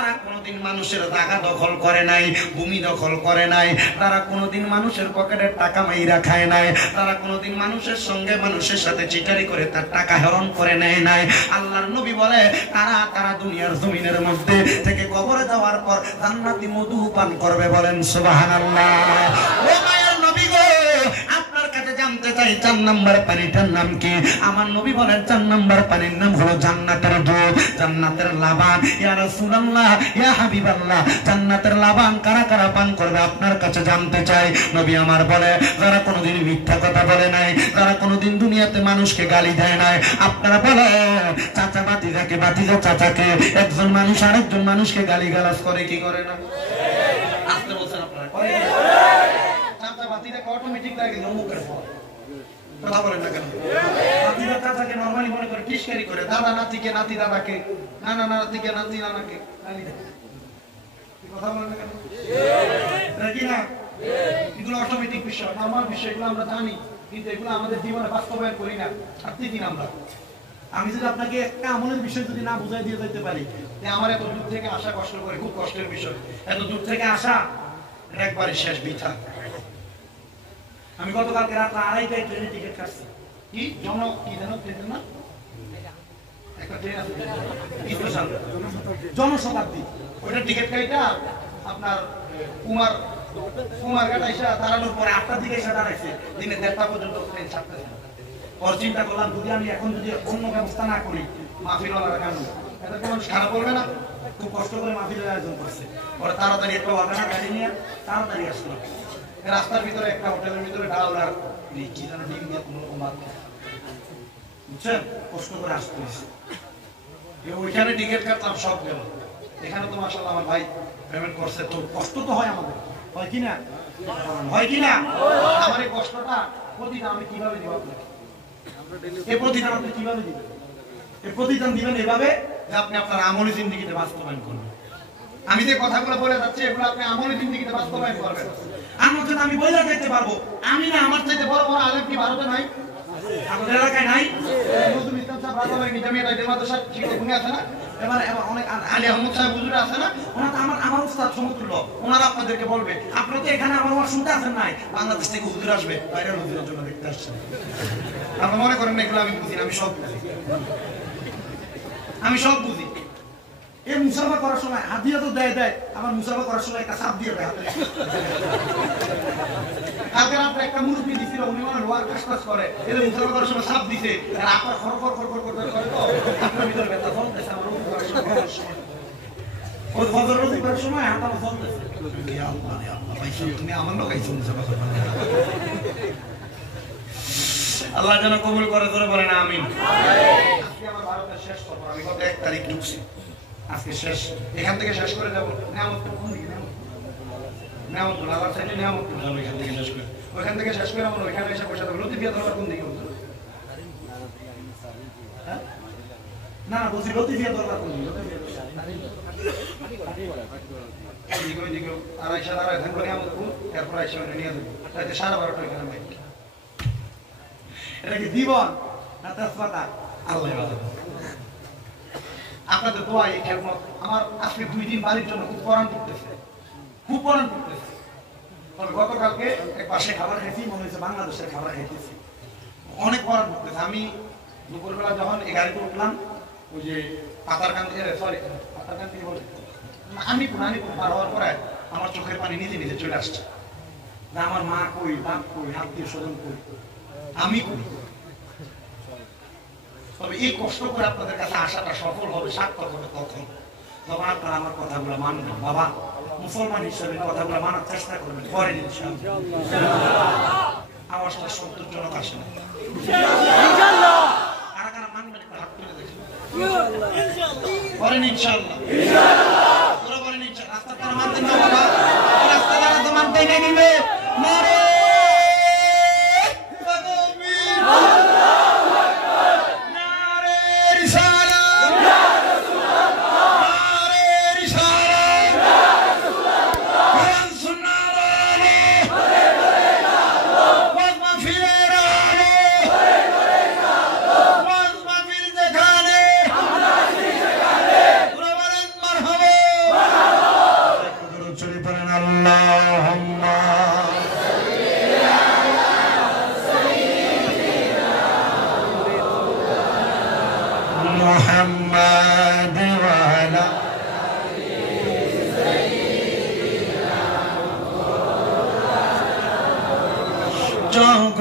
তারা কোনোদিন মানুষের জায়গা দখল করে নাই, ভূমি দখল করে নাই, তারা কোনোদিন মানুষের পকেটের টাকা মাইরা খায় নাই, তারা কোনোদিন মানুষের সঙ্গে মানুষের সাথে চিটারি করে তার টাকা হরণ করে নেয় নাই। আল্লাহর নবী বলে তারা দুনিয়ার জমিনের মধ্যে থেকে কবরে যাওয়ার পর জান্নাতি মধু পান করবে। বলেন সুবহানাল্লাহ। ও মায়ের নবী গো, আপনার কাছে জানতে চাই 4 নাম্বার পানিটার নাম কি? আমার নবী বলেন 4 নাম্বার পানির নাম হলো জান্নাতের দুধ, জান্নাতের লাবান। ইয়া রাসূলুল্লাহ, ইয়া হাবিবাল্লাহ, জান্নাতের লাবান কারা কারা পান করবে আপনার কাছে জানতে চাই। নবী আমার বলে যারা কোনোদিন মিথ্যা কথা বলে নাই, যারা কোনোদিন দুনিয়াতে মানুষকে গালি দেয় নাই। আপনারা বলে চাচা বাতিজাকে, বাতিজা চাচাকে, একজন মানুষ আরেকজন মানুষকে গালিগালাজ করে কি করে না? আসতে বলছেন আপনারা, করে না? চাচা বাতিজাকে অটোমেটিক লাগে মুখের পর কথা বলেন না কেন? বাতিজা চাচাকে নরমালি মনে করে টিস্কারি করে, দাদা নাতিকে, নাতি দাদাকে, নানা নাতিকে, নাতি নানাকে গালি দেয়। কথা বলেন না কেন? নাকি না? এগুলো অটোমেটিক বিষয়, নরমাল বিষয়গুলো আমরা জানি, কিন্তু এগুলো আমাদের জীবনে বাস্তবায়ন করি না। আপনি দিন আমরা, আমি যদি আপনাকে একটা আমলের বিষয় যদি না বুঝাই দিয়ে যেতে পারি যে আমার এত দূর থেকে আসা কষ্ট করে, খুব কষ্টের বিষয়, এত দূর থেকে আসা একবারে শেষ বৃথা। আমি গতকালকে রাত 2:30টায় ট্রেনের টিকিট কাটছি। কি কি জানো ট্রেন না? একটা ট্রেন আছে স্পেশাল জনশতাব্দী, ওইটা টিকিট কাইটা আপনার কুমারঘাট এসে দাঁড়ানোর পরে 8টার দিকে এসে দাঁড়াইছে, দিনে 1:30টা পর্যন্ত ট্রেন ছাড়তেছে। ওর চিন্তা করলাম যদি আমি এখন যদি অন্য ব্যবস্থা না করি, মাহফিলওয়ালারা কেন এদেরকে মানুষ খারাপ বলবে না? খুব কষ্ট করে মাহফিলের আয়োজন করছে। ওরা তাড়াতাড়ি একটা অর্গানা গাড়ি নিয়ে তাড়াতাড়ি আসলো। রাস্তার ভিতরে একটা হোটেলের ভিতরে ডাল আর কি যেন ডিম দিয়ে কোনো ভাত খায়, বুঝছেন? কষ্ট করে আসতে হয়েছে। ওইখানে টিকিট কাটলাম, সব গেল। এখানে তো মাশাআল্লাহ আমার ভাই পেমেন্ট করছে, তো কষ্ট তো হয় আমাদের, হয় কি না? হয় কি না? আমার এই কষ্টটা প্রতিদান আমি কিভাবে দিব আপনাকে? এই প্রতিদান আপনি কিভাবে দিবেন? এই প্রতিদান দিবেন এভাবে যে আপনি আপনার আমলি জিন্দেগিতে বাস্তবায়ন করবেন। আমি যে কথাগুলো বলে যাচ্ছি এগুলো আপনি আমলি জিন্দেগিতে বাস্তবায়ন করবেন। আমার জন্য আমি বইলা যাইতে পারবো, আমি না, আমার চাইতে বড় বড় আলেম কি ভারতে নাই? আমাদের এলাকায় নাই? নজরুল ইসলাম সাহেব রাজাবাড়ি নিজামিয়া টাইটেল মাদ্রাসার শিক্ষক উনি আছে না? এবার অনেক আলী আহমদ সাহেব হুজুর আছে না? ওনারা তো আমার উস্তাদ সমতুল্য। ওনারা আপনাদেরকে বলবে আপনারা তো এখানে আমার ওয়াজ শুনতে আসেন নাই, বাংলাদেশ থেকে হুজুর আসবে, বাইরের হুজুরের জন্য দেখতে আসছে। আপনারা মনে করেন না এগুলো আমি বুঝি না? আমি সব বুঝি, আমি সব বুঝি। এই মুসাফা করার সময় হাদিয়া তো দেয়, আমার মুসাফা করার সময় একটা চাপ দিয়ে দেয় হাতে। কালকে রাত্রে একটা মুরব্বী দিছিল, উনি মানে লোয়ার কাজ করে, এদের মুসাফা করার সময় সাপ দিছে, আর আপনার খড়খড় খড়খড় করে তো আপনার ভিতরে ব্যথা চলতেছে। আমার ওষুধ করার সময় ওই ফজর রোজী করার সময় হাত আমার চলতেছে। তুমি আমার লোক আইছো মুসাফা করবে। আল্লাহ যেন কবুল করে, ধরে বলেন আমিন। আজকে আমার ভারতের শেষ সফর, আমি গত 1 তারিখ ঢুকছি, আজকে শেষ। এখান থেকে শেষ করে যাবো নিয়ামতপুর। কোন দিকে? নিয়ামতপুর আবার সাইডে নিয়ামতপুর যাবো, এখান থেকে শেষ করে, ওইখান থেকে শেষ করে আমার ওইখানে এসে বসে থাকবো। লতিফিয়া দরবার কোন দিকে? না না, বলছি লতিফিয়া দরকার কোন দিকে? ওইদিকে আড়াইশো আড়াই থাকবো নিয়ামতপুর, এরপর আইসা নিয়ে যাবো। তাইতে 12:30 এখানে বাইক। এটা কি জীবন না তেজপাতা? আল্লাহ আপনাদের দোয়া, এই খেদমত আমার আজকে 2 দিন বাড়ির জন্য খুব পরাণ করতেছে, খুব পরাণ করতেছে। তবে গতকালকে এক পাশে খাবার খাইছি, মনে হয়েছে বাংলাদেশের খাবার খাইতেছি, অনেক পরাণ করতেছে। আমি দুপুরবেলা যখন এই গাড়িতে উঠলাম, ওই যে পাতারকান্দি বলে আনিপুর পার হওয়ার পরে আমার চোখের পানি নিজে নিজে চলে আসছে। আমার মা কই, বাপ কই, আত্মীয় স্বজন কই, আমি করি। তবে এই কষ্ট করে আপনাদের কাছে আসাটা সফল হবে, সার্থক হবে তখন তখন আপনারা আমার কথাগুলো মানবেন। বাবা, মুসলমান হিসেবে কথাগুলো মানার চেষ্টা করবেন, করেন ইনশাআল্লাহ। আওয়াজটা সন্তোষজনক আসে না, কারা কারা মানবেন একটু হাত তুলে দেখেন। করেন ইনশাআল্লাহ, তোরা বলেন ইনশাআল্লাহ। রাস্তা তারা মানতেন না বাবা, রাস্তা তারা তো মানতেই নিবে। নারে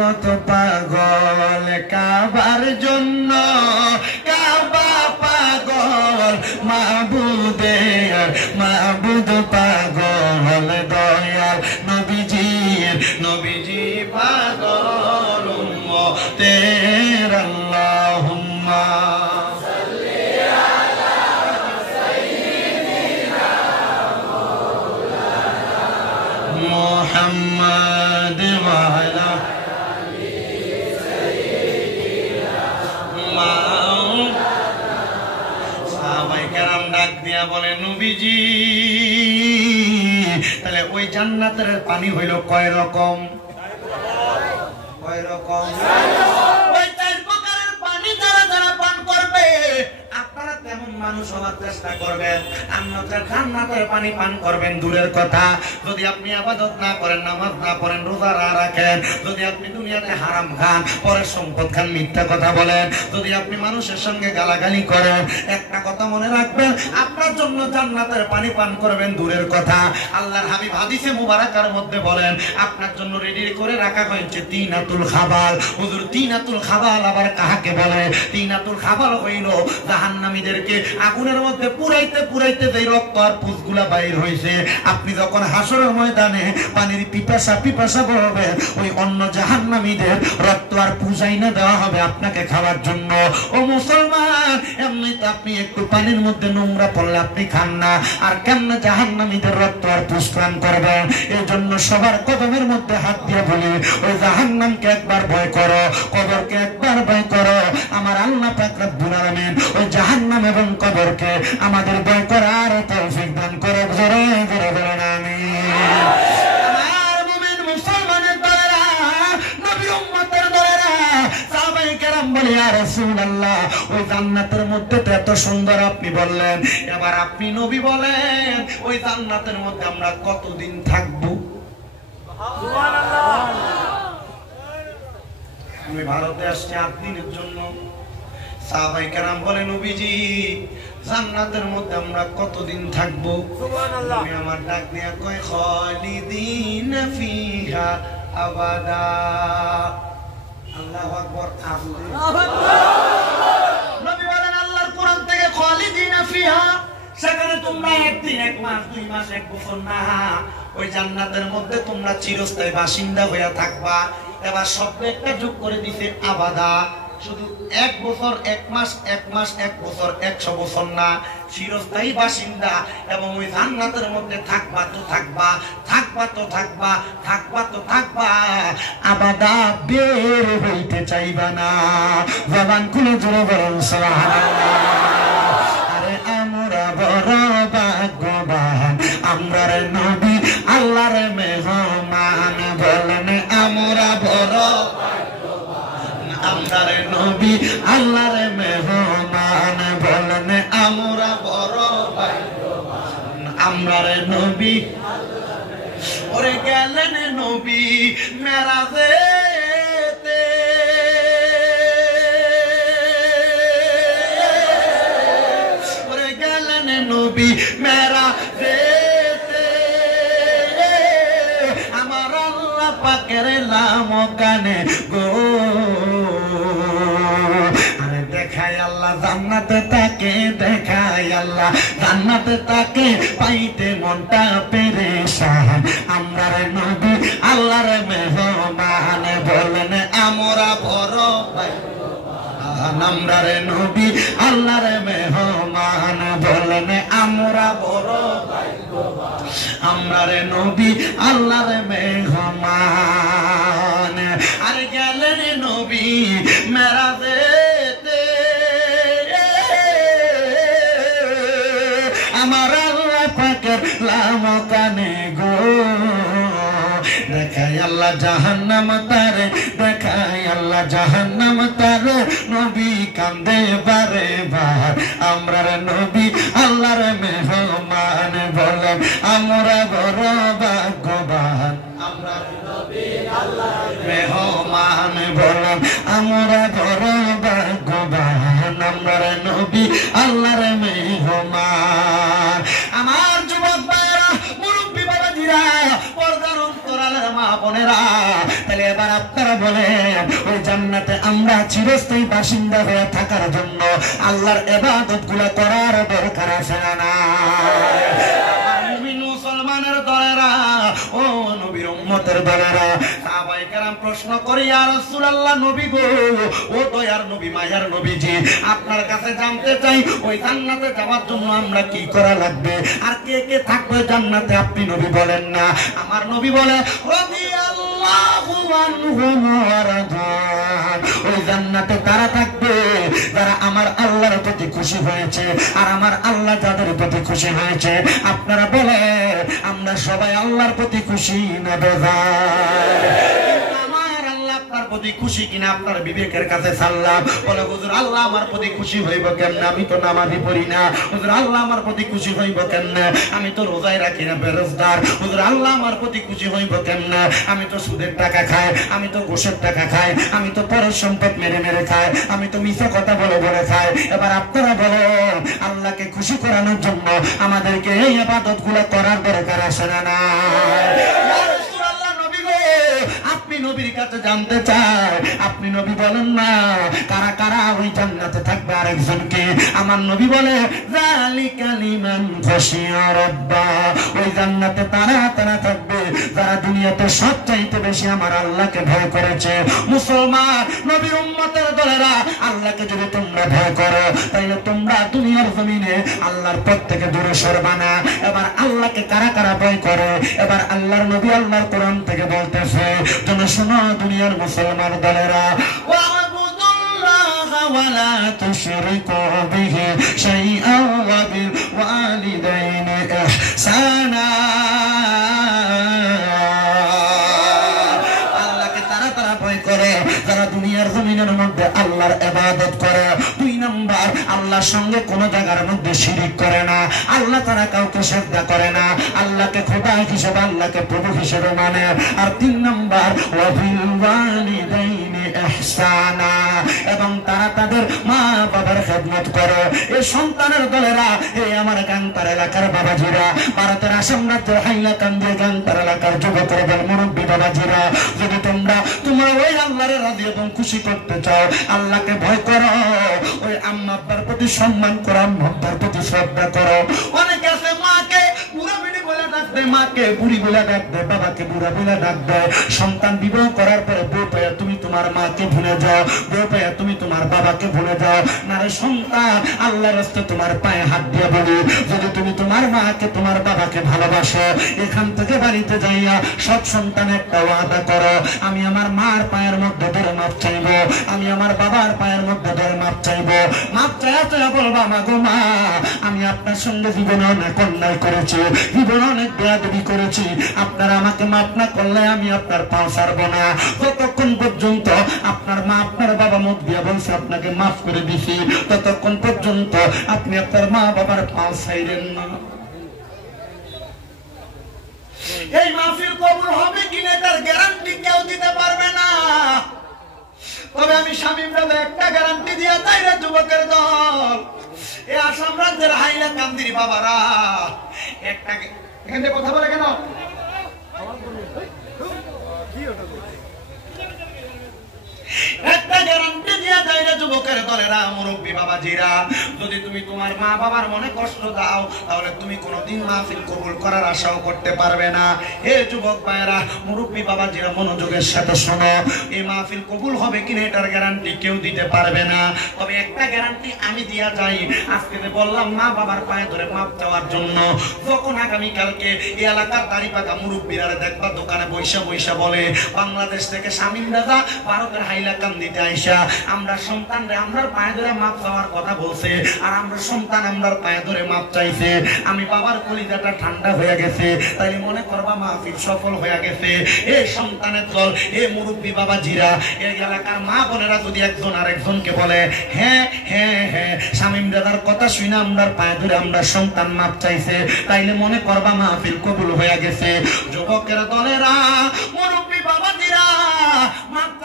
জগৎ পাগল কাবার জন্য, কাবা পাগল মাবুদের, মাবুদ পাগল দয়াল নবীজির, নবীজি পাগল উম্মতের। আল্লাহুম্মা সাল্লি আলা সাইয়্যিদিনা মাওলানা মুহাম্মাদ ওয়া আলা আলি সাইয়্যিদিনা মাওলানা। সাহাবায়ে কেরাম ডাক দিয়া বলে, নবীজি তাহলে ওই জান্নাতের পানি হইল কয় রকম? কয় রকম? ওই 4 প্রকারের পানি যারা যারা পান করবে, আপনারা তেমন মানুষ হওয়ার চেষ্টা করবেন। আপনারা জান্নাতের পানি পান করবেন দূরের কথা, যদি আপনি ইবাদত না করেন, নামাজ না পড়েন, রোজা না রাখেন, যদি আপনি দুনিয়াতে হারাম খান, পরের সম্পদ খান, মিথ্যা কথা বলেন, যদি আপনি মানুষের সঙ্গে গালাগালি করেন, একটা কথা মনে রাখবেন, আপনার জন্য জান্নাতের পানি পান করবেন দূরের কথা। আল্লাহর হাবিব হাদিসে মুবারাকার মধ্যে বলেন, আপনার জন্য রেডি করে রাখা হয়েছে তিনাতুল খাবাল। হুজুর তিনাতুল খাবাল আবার কাহাকে বলে? তিনাতুল খাবাল হইল জাহান্নামীদেরকে আগুনের মধ্যে পুরাইতে পুরাইতে যে রক্ত আর পুঁজগুলা বাইর হইছে, আপনি যখন হাসরের ময়দানে পানির পিপাসা পিপাসা বলবে, ওই অন্য জাহান্নামীদের রক্ত আর পুজাই না দেওয়া হবে আপনাকে খাওয়ার জন্য। ও মুসলমান, এমনিতে আপনি একটু পানির মধ্যে নোংরা পড়লে আপনি খান না, আর কেমন জাহান্নামীদের রক্ত আর পুষ্পান করবেন? এই জন্য সবার কদমের মধ্যে হাত দিয়ে বলি, ওই জাহান্নামকে একবার ভয় করো, কবরকে একবার ভয় করো। আমার আল্লাহ পাক রব্বুল আলামিন ওই জাহান্নাম এবং কবরকে আমাদের ভয় করার তৌফিক দান করে। জোরে জোরে বলেন আমিন। আমার মুমিন মুসলমানের দলেরা, নবী উম্মতের দলেরা, সাহাবায়ে কেরাম বলে, ইয়া রাসূলুল্লাহ ওই জান্নাতের মধ্যে তো এত সুন্দর আপনি বললেন, এবার আপনি নবী বলেন ওই জান্নাতের মধ্যে আমরা কতদিন থাকবো? সুবহানাল্লাহ। আমি ভারতে আসছি 8 দিনের জন্য। সাহাবায়ে কেরাম বলে, নবীজি জান্নাতের মধ্যে আমরা কতদিন থাকবো? সুবহানাল্লাহ। নবী আমার ডাক দিয়া কয়, খালিদিনা ফিহা আবাদা। আল্লাহু আকবার। আল্লাহু আকবার। নবী বলেন আল্লাহর কোরআন থেকে, খালিদিনা ফিহা, সেখানে তোমরা 1 দিন 1 মাস 2 মাস 1 বছর না, ওই জান্নাতের মধ্যে তোমরা চিরস্থায়ী বাসিন্দা হয়ে থাকবা। এবার শব্দ একটা যোগ করে দিতে আবাদা, শুধু 1 বছর 1 মাস 1 মাস 1 বছর 100 বছর না, চিরস্থায়ী বাসিন্দা। এবং ওই জান্নাতের মধ্যে থাকবা তো থাকবা, থাকবা তো থাকবা, থাকবা তো থাকবা, আবাদা বের হইতে চাইবা না। জবান খুলে জোরে বলেন সুবহানাল্লাহ। আরে আমরা বড় ভাগ্যবান, আমরা রে নবী আল্লাহর মেহমান। বলেন আমরা বড় ভাগ্যবান, আমরা রে নবী আল্লাহর মেহমান। বলেন আমরা বড় ভাগ্যবান, আমরা রে নবী। ওরে গেলেন নবী মেরাজেতে, ওরে গেলেন নবী মেরাজেতে, আমার আল্লাহ পাকের লাম কানে গো। আরে দেখাই আল্লাহ জান্নাতে তাকে, দেখাই আল্লাহ জান্নাতে তাকে, পাইতে মনটা পেরেশান। আমরা রে নবী আল্লাহর মেহমান। বলেন আমরা বড় ভাগ্যবান, আমরা রে নবী আল্লাহর মেহমান। বলেন আমরা বড় ভাগ্যবান, আমরা রে নবী আল্লাহর মেহমান। আরে গেলেন নবী মেরাজেতে, আমার আল্লাহ পাকের লাম কানে গো। দেখাই আল্লাহ জাহান্নাম তারে, দেখাই আল্লাহ জাহান্নাম তারে, নবী কান্দে বারে বার। আমরা রে নবী আল্লাহর মেহমান। বলেন আমরা বড় ভাগ্যবান, আমরা নবী আল্লাহর মেহমান। বলেন আমরা বড় ভাগ্যবান, আমরা রে নবী আল্লাহর মেহমান। আমার যুবক ভাইরা, মুরব্বী বাবাজিরা, পর্দার অন্তরালের মা বোনেরা, তাহলে এবার আপনারা বলেন ওই জান্নাতে আমরা চিরস্থায়ী বাসিন্দা হয়ে থাকার জন্য আল্লাহর ইবাদত গুলা করার দরকার আছে না? মুমিন মুসলমানের দলেরা, ও নবীর উম্মতের দলেরা, সাহাবায়ে কেরাম প্রশ্ন করে, ইয়া রাসূলুল্লাহ, নবী গো, ও দয়ার নবী, মায়ার নবীজি, আপনার কাছে জানতে চাই ওই জান্নাতে যাওয়ার জন্য আমরা কি করা লাগবে, আর কে কে থাকবে জান্নাতে আপনি নবী বলেন না? আমার নবী বলে, রাদিয়াল্লাহু আনহুম ওয়া রাদান, ওই জান্নাতে তারা থাকবে যারা আমার আল্লাহর প্রতি খুশি হয়েছে, আর আমার আল্লাহ যাদের প্রতি খুশি হয়েছে। আপনারা বলে আমরা সবাই আল্লাহর প্রতি খুশি না বেজার? আমার আল্লাহ আপনার প্রতি খুশি কিনা আপনার বিবেকের কাছে সাল্লাম। বলে হুজুর আল্লাহ আমার প্রতি খুশি হইব কেমনে, আমি তো নামাজি পড়ি না। হুজুর আল্লাহ আমার প্রতি খুশি হইব কেমনে, আমি তো রোজাই রাখি না, বেরোজগার। হুজুর আল্লাহ আমার প্রতি খুশি হইব কেমনে, আমি তো সুদের টাকা খাই, আমি তো ঘুষের টাকা খাই, আমি তো পরের সম্পদ মেরে মেরে খাই, আমি তো মিথ্যা কথা বলে বলে খাই। এবার আপনারা বলো আল্লাহকে খুশি করানোর জন্য আমাদেরকে এই ইবাদত গুলো করার দরকার আছে না? আপনি নবীর কাছে জানতে চাই, আপনি নবী বলেন না কারা কারা ওই জান্নাতে থাকবে আরেকজনকে। আমার নবী বলে, যালিকা লিমান খাশিয়া রাব্বা, ওই জান্নাতে তারা তারা থাকবে যারা দুনিয়াতে সবচাইতে বেশি আমার আল্লাহকে ভয় করেছে। মুসলমান নবীর উম্মতের দলেরা, আল্লাহকে যদি তোমরা ভয় করো তাহলে তোমরা দুনিয়ার জমিনে আল্লাহর পথ থেকে দূরে সরবা না। এবার আল্লাহকে কারা কারা ভয় করে, এবার আল্লাহর নবী আল্লাহর কোরআন থেকে বলতেছে, তোমরা শোনো দুনিয়ার মুসলমান দলেরা, ওয়াবুদুল্লাহ ওয়ালা তুশরিকু বিহি শাইআন ওয়া বিল ওয়ালিদাইনি ইহসানা। আল্লাহকে তারা তারা ভয় করে যারা দুনিয়ার জমিনের মধ্যে আল্লাহর ইবাদত করে। 2 নাম্বার, আল্লাহর সঙ্গে কোন জায়গার মধ্যে শিরিক করে না, আল্লাহ তারা কাউকে সিজদা করে না, আল্লাহকে খোদা হিসেবে, আল্লাহকে প্রভু হিসেবে মানে। আর 3 নাম্বার, ওয়া বিল ওয়ালিদাইনি ইহসানা, এবং তারা তাদের মা বাবার খেদমত করে। এই সন্তানের দলেরা, এই আমার গাংপার এলাকার বাবাজিরা, ভারতের আসাম রাজ্যের হাইলাকান্দি গাংপার এলাকার যুবকের দল মুরব্বী বাবাজিরা, যদি তোমরা তোমার ওই আল্লাহরে রাজি এবং খুশি করতে চাও, আল্লাহকে ভয় করো, ওই আম্মা আব্বার প্রতি সম্মান করো, আম্মা আব্বার প্রতি শ্রদ্ধা করো। অনেকে আছে মাকে বুড়া বিড়ি বলে ডাকবে, মাকে বুড়ি বলে ডাকবে, বাবাকে বুড়া বলে ডাকবে। সন্তান বিবাহ করার পরে বউ পেয়ে তুমি তোমার মাকে ভুলে যাও, বউ পেয়ে তুমি তোমার বাবাকে ভুলে যাও। না রে সন্তান, আল্লাহর রাস্তায় তোমার পায়ে হাত দিয়ে বলি, যদি তুমি তোমার মাকে তোমার বাবাকে ভালোবাসো, এখান থেকে বাড়িতে যাইয়া সব সন্তান একটা ওয়াদা করো, আমি আমার মার পায়ের মধ্যে ধরে মাপ চাইবো, আমি আমার বাবার পায়ের মধ্যে ধরে মাপ চাইবো। মাপ চাইয়া চাইয়া বলবা, মা গো মা, আমি আপনার সঙ্গে জীবনে অনেক অন্যায় করেছি, জীবনে অনেক বেয়াদবি করেছি, আপনারা আমাকে মাপ না করলে আমি আপনার পা ছাড়বো না। যতক্ষণ পর্যন্ত আপনার মা আপনার বাবা মুখ দিয়ে বলছে আপনাকে মাফ করে দিছি, ততক্ষণ পর্যন্ত আপনি আপনার মা বাবার পা ছাইরেন না। এই মাহফিল কবুল হবে কিনা তার গ্যারান্টি কেউ দিতে পারবে না, তবে আমি শামীম রাজা একটা গ্যারান্টি দিয়ে যাই রে যুবকের দল, এই আসাম রাজ্যের হাইলাকান্দির বাবারা, একটা এখান থেকে কথা বলে কেন, একটা গ্যারান্টি দিয়ে যায় রে যুবকের দলেরা, মুরব্বী বাবাজিরা, যদি তুমি তোমার মা বাবার মনে কষ্ট দাও তাহলে তুমি কোনোদিন মাহফিল কবুল করার আশাও করতে পারবে না। হে যুবক ভাইরা, মুরব্বী বাবাজিরা, মনোযোগের সাথে শোনো, এই মাহফিল কবুল হবে কিনা এটার গ্যারান্টি কেউ দিতে পারবে না, তবে একটা গ্যারান্টি আমি দিয়া যাই। আজকে বললাম মা বাবার পায়ে ধরে মাপ চাওয়ার জন্য, যখন আগামীকালকে এই এলাকার দাড়ি পাকা মুরব্বীরা দেখবা দোকানে বৈশা বৈশা বলে, বাংলাদেশ থেকে শামীম রাজা ভারতের হাইলাকান্দিতে আইসা আমরা সন্তানরে আমরার পায়ে ধরে মাপ চাওয়ার কথা বলছে, আর আমরা সন্তান আমরার পায়ে ধরে মাপ চাইছে, আমি বাবার কলিজাটা ঠান্ডা হয়ে গেছে, তাই মনে করবা মাহফিল সফল হয়ে গেছে। এই সন্তানের দল, এই মুরব্বী বাবাজিরা, এই এলাকার মা বোনেরা যদি একজন আরেকজনকে বলে, হ্যাঁ হ্যাঁ হ্যাঁ শামীম দাদার কথা শুনে আমরার পায়ে ধরে আমরা সন্তান মাপ চাইছে, তাইলে মনে করবা মাহফিল কবুল হয়ে গেছে। যুবকের দলেরা, মুরব্বী বাবাজিরা, মাপ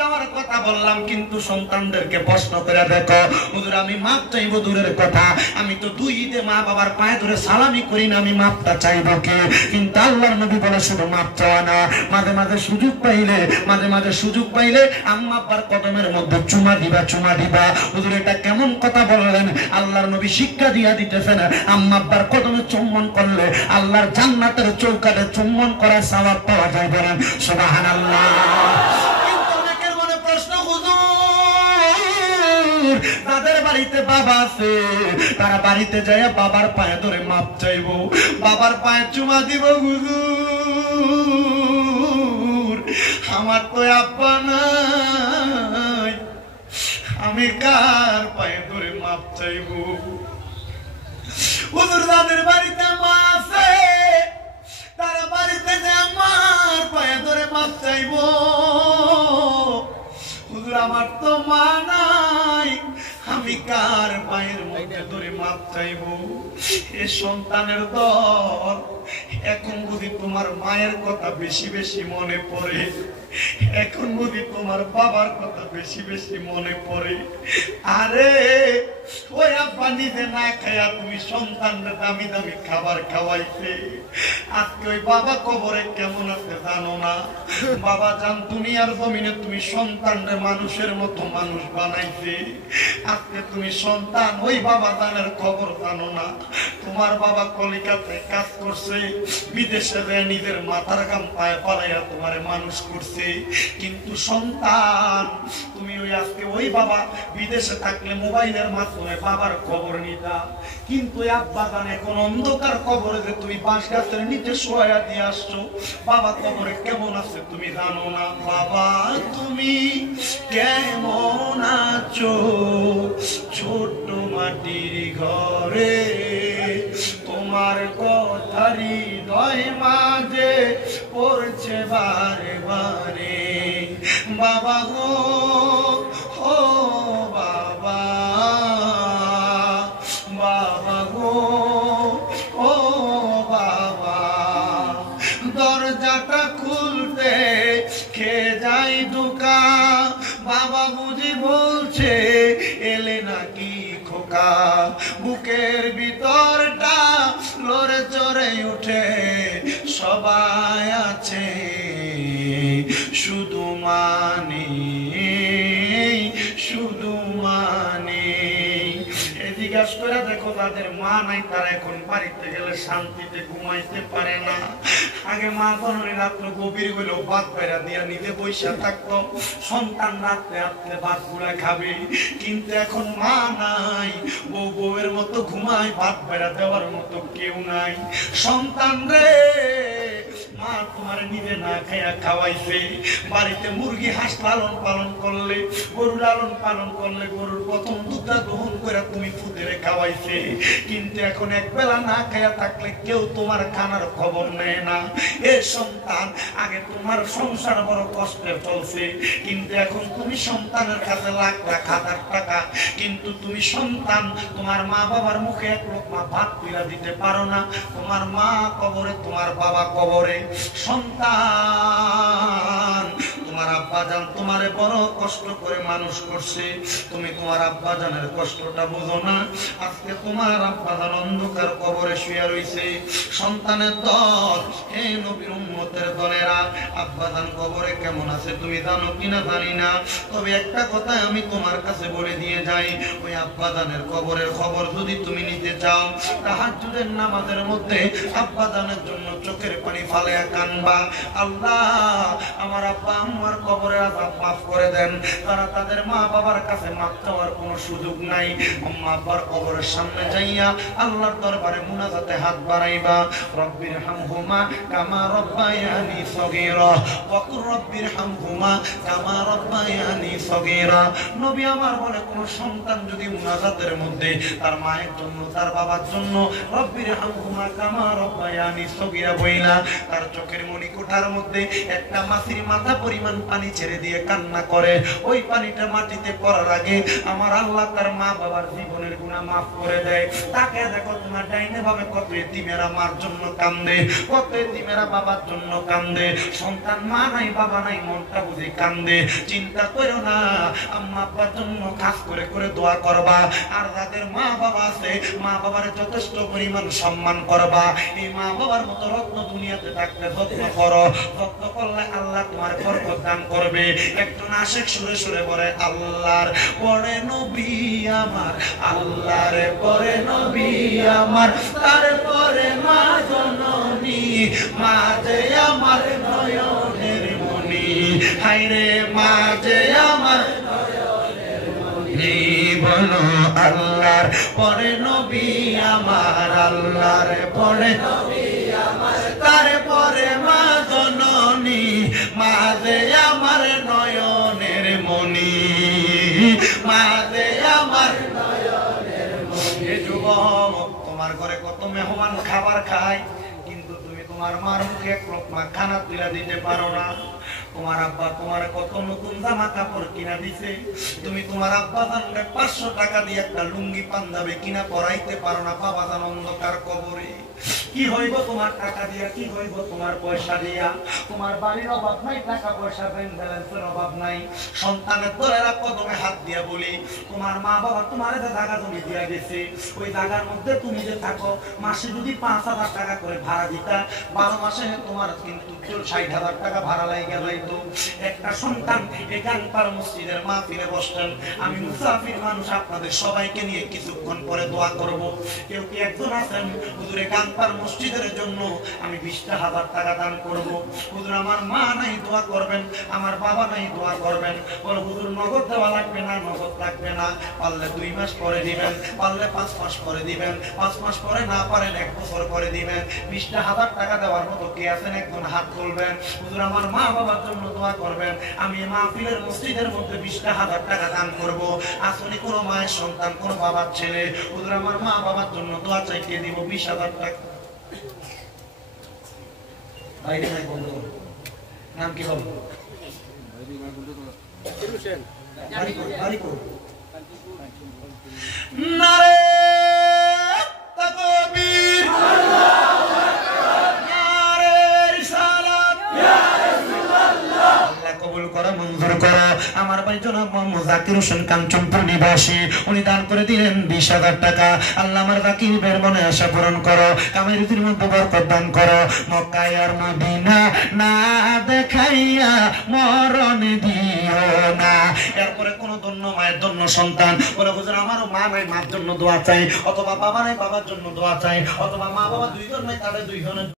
চাওয়ার কথা বললাম, কিন্তু সন্তানদেরকে প্রশ্ন করে দেখো, হুজুর আমি মাপ চাইবো দূরের কথা, আমি তো দুই ঈদে মা বাবার পায়ে ধরে সালামি করি না, আমি মাপটা চাইবো কে? কিন্তু আল্লাহর নবী বলে শুধু মাপ চাওয়া না, মাঝে মাঝে সুযোগ পাইলে আম্মা আব্বার কদমের মধ্যে চুমা দিবা। হুজুর এটা কেমন কথা বললেন? আল্লাহর নবী শিক্ষা দিয়া দিতেছেন, আম্মা আব্বার কদমে চুম্বন করলে আল্লাহর জান্নাতের চৌকাঠে চুম্বন করার সওয়াব পাওয়া যায়। বলেন সুবহানাল্লাহ। কিন্তু অনেকের মনে প্রশ্ন, হুজুর তাদের বাড়িতে বাবা আছে, তারা বাড়িতে যায় বাবার পায়ে ধরে মাপ চাইবো, বাবার পায়ে চুমা দিব। হুজুর আমার তো আব্বা নাই, আমি কার পায়ে ধরে মাপ চাইবো? হুজুর যাদের বাড়িতে মা আছে তারা বাড়িতে যে আমার পায়ে ধরে মাপ চাইবো। হুজুর আমার তো মা নাই, আমি কার পায়ের মধ্যে ধরে মাপ চাইবো? এ সন্তানের দল, এখন যদি তোমার মায়ের কথা বেশি বেশি মনে পড়ে, এখন যদি তোমার বাবার কথা বেশি বেশি মনে পড়ে, আরে ওই আব্বা নিজে না খায়া তুমি সন্তানদের দামি দামি খাবার খাওয়াইছে, আজকে ওই বাবা কবরে কেমন আছে জানো না? বাবা জান দুনিয়ার জমিনে তুমি সন্তানদের মানুষের মতো মানুষ বানাইছে, আজকে তুমি সন্তান ওই বাবা জানের খবর জানো না। তোমার বাবা কলিকাতায় কাজ করছে, বিদেশে যায় নিজের মাথার গাম পায়ে পালাইয়া তোমারে মানুষ করছে, কিন্তু সন্তান তুমি ওই আজকে ওই বাবা বিদেশে থাকলে মোবাইলের মাধ্যমে বাবার খবর নিতা, কিন্তু আব্বা জান এখন অন্ধকার কবরে যে তুমি বাঁশ গাছের নিচে শোয়া দিয়ে আসছো, বাবা কবরে কেমন আছে তুমি জানো না। বাবা তুমি কেমন আছো ছোট মাটির ঘরে, তোমার কথা হৃদয় মাঝে পড়ছে বারে বারে। বাবা গো ও বাবা, বাবা গো ও বাবা, দরজাটা খুলতে খেয়ে যাই দুকা, বাবা বুঝি বলছে এলে নাকি খোকা, বুকের ভিতরটা লড়ে চড়ে উঠে, সবাই আছে শুধু মানে জিজ্ঞাসা করে দেখো, তাদের মা নাই, তারা এখন বাড়িতে গেলে শান্তিতে ঘুমাইতে পারে না। আগে মা জননী রাত্র গভীর হইলেও ভাত বেড়া দিয়া নিজে বৈশা থাকতো, সন্তান রাত্রে রাত্রে ভাত গুলা খাবে, কিন্তু এখন মা নাই, বউয়ের মতো ঘুমায়, ভাত বেড়া দেওয়ার মতো কেউ নাই। সন্তান রে, মা তোমার নিজে না খাইয়া খাওয়াইছে, বাড়িতে মুরগি হাঁস লালন পালন করলে, গরু লালন পালন করলে, গরুর প্রথম দুধটা দহন করে তুমি ফুদেরে খাওয়াইছে, কিন্তু এখন এক বেলা না খাইয়া থাকলে কেউ তোমার খানার খবর নেয় না। এ সন্তান, আগে তোমার সংসার বড় কষ্টে চলছে, কিন্তু এখন তুমি সন্তানের কাছে লাখ লাখ হাজার টাকা, কিন্তু তুমি সন্তান তোমার মা বাবার মুখে এক লোকমা ভাত তুলে দিতে পারো না। তোমার মা কবরে, তোমার বাবা কবরে। সন্তান, তোমার আব্বা জান তোমারে বড় কষ্ট করে মানুষ করছে, তুমি তোমার আব্বা জানের কষ্টটা বুঝো না। আজকে তোমার আব্বা জান অন্ধকার কবরে শুয়ে রইছে। সন্তানের দল, হে নবীর উম্মতের দলেরা, আব্বা জান কবরে কেমন আছে তুমি জানো কিনা জানি না, তবে একটা কথা আমি তোমার কাছে বলে দিয়ে যাই, ওই আব্বা জানের কবরের খবর যদি তুমি নিতে চাও, তাহাজ্জুদের নামাজের মধ্যে আব্বা জানের জন্য চোখের পানি ফালায়া কানবা, আল্লাহ আমার আব্বা আম্মার কবরের আযাব মাফ করে দেন। তারা তাদের মা বাবার কাছে মাফ চাওয়ার কোনো সুযোগ নাই। আম্মা আব্বার কবরের সামনে যাইয়া আল্লাহর দরবারে মুনাজাতে হাত বাড়াইবা, রব্বির হামহুমা কামা রব্বায়ানি সগীরা, ওয়াকুর রব্বির হামহুমা কামা রব্বায়ানি সগীরা। নবী আমার বলে, কোন সন্তান যদি মুনাজাতের মধ্যে তার মায়ের জন্য, তার বাবার জন্য রব্বির হামহুমা কামা রব্বায়ানি সগীরা বইলা তার চোখের মনি কোঠার মধ্যে একটা মাছির মাথা পরিমাণ পানি ছেড়ে দিয়ে কান্না করে, ওই পানিটা মাটিতে পড়ার আগে আমার আল্লাহ তার মা বাবার জীবনের জীবনের গুনাহ মাফ করে দেয়। তাকে দেখো তোমার ডাইনে ভাবে কত এতিমেরা মার জন্য কান্দে, কত এতিমেরা বাবার জন্য কান্দে। সন্তান মা নাই বাবা নাই, মনটা বুঝে কান্দে। চিন্তা করো না, আম্মা আব্বার জন্য খাস করে করে দোয়া করবা। আর যাদের মা বাবা আছে, মা বাবার যথেষ্ট পরিমাণ সম্মান করবা। এই মা বাবার মতো রত্ন দুনিয়াতে থাকতে যত্ন করো। যত্ন করলে আল্লাহ তোমার বরকত দান করবে। একজন আশিক সুরে সুরে বলে, আল্লাহর পরে নবী আমার, আল্লাহর পরে নবী আমার, তারপরে মা জননী, মা যে আমার নয়নের মনি। হায়রে মা যে আমার নয়নের মনি। বলো আল্লাহর পরে নবী আমার, আল্লাহর পরে নবী আমার, তারপরে মা জননী, মা যে আমার নয়নের মনি, মা যে আমার নয়নের মনি। যুবক, তোমার ঘরে কত মেহমান খাবার খায়, কিন্তু তুমি তোমার মার মুখে এক লোকমা খানা তুলে দিতে পারো না। তোমার আব্বা তোমার কত নতুন জামা কাপড় কিনা দিছে, তুমি তোমার আব্বা জানলে 500 টাকা দিয়ে একটা লুঙ্গি পাঞ্জাবি কিনা পরাইতে পারো না। বাবা জান অন্ধকার কবরে। কি হইব তোমার টাকা দিয়া, কি হইব তোমার পয়সা দিয়া? তোমার বাড়ির অভাব নাই, টাকা পয়সা ব্যাংক ব্যালেন্সের অভাব নাই। সন্তানের দলেরা কদমে হাত দিয়া বলি, তোমার মা বাবা তোমার যে জায়গা জমি দিয়া গেছে, ওই জায়গার মধ্যে তুমি যে থাকো, মাসে যদি 5,000 টাকা করে ভাড়া দিতা, 12 মাসে তোমার কিন্তু 60,000 টাকা ভাড়া লাগিয়ে যাইতো। একটা সন্তান এখানকার মসজিদের মাহফিলে বসতেন। আমি মুসাফির মানুষ, আপনাদের সবাইকে নিয়ে কিছুক্ষণ পরে দোয়া করব। কেউ কি একজন আছেন, হুজুরে গানপার মসজিদের জন্য আমি 20,000 টাকা দান করব। হুজুর আমার মা নাই, দোয়া করবেন। আমার বাবা নাই, দোয়া করবেন। বল হুজুর নগদ দেওয়া লাগবে না, নগদ লাগবে না। পারলে 2 মাস পরে দিবেন, পারলে 5 মাস পরে দিবেন, 5 মাস পরে না পারেন 1 বছর পরে দিবেন। 20,000 টাকা দেওয়ার মতো কে আছেন? একজন হাত তুলবেন। হুজুর আমার মা বাবার জন্য দোয়া করবেন। আমি মাহফিলের মসজিদের মধ্যে 20,000 টাকা দান করব। আসলে কোনো মায়ের সন্তান, কোনো বাবার ছেলে, হুজুর আমার মা বাবার জন্য দোয়া চাইতে দিব 20,000 টাকা। বাইরে নাই বন্ধু, নাম কি হবে? নারে তাকবীর, নারে রিসালাত, ইয়া রাসূলুল্লাহ। আল্লাহ কবুল করো, মঞ্জুর করো। আমার ভাই জনাব মোহাম্মদ জাকির হোসেন কাঞ্চনপুর নিবাসী, উনি দান করে দিলেন 20,000 টাকা। আল্লাহ আমার জাকির ভাইয়ের মনে আশা পূরণ করো, কামের রীতির মধ্যে বরকত দান করো। মক্কায় আর মদিনা না দেখাইয়া মরণ দিও না। এরপরে কোন ধন্য মায়ের ধন্য সন্তান বলে, হুজুর আমারও মা নাই, মার জন্য দোয়া চাই, অথবা বাবা নাই, বাবার জন্য দোয়া চাই, অথবা মা বাবা 2 জন নাই, তাদের 2 জনের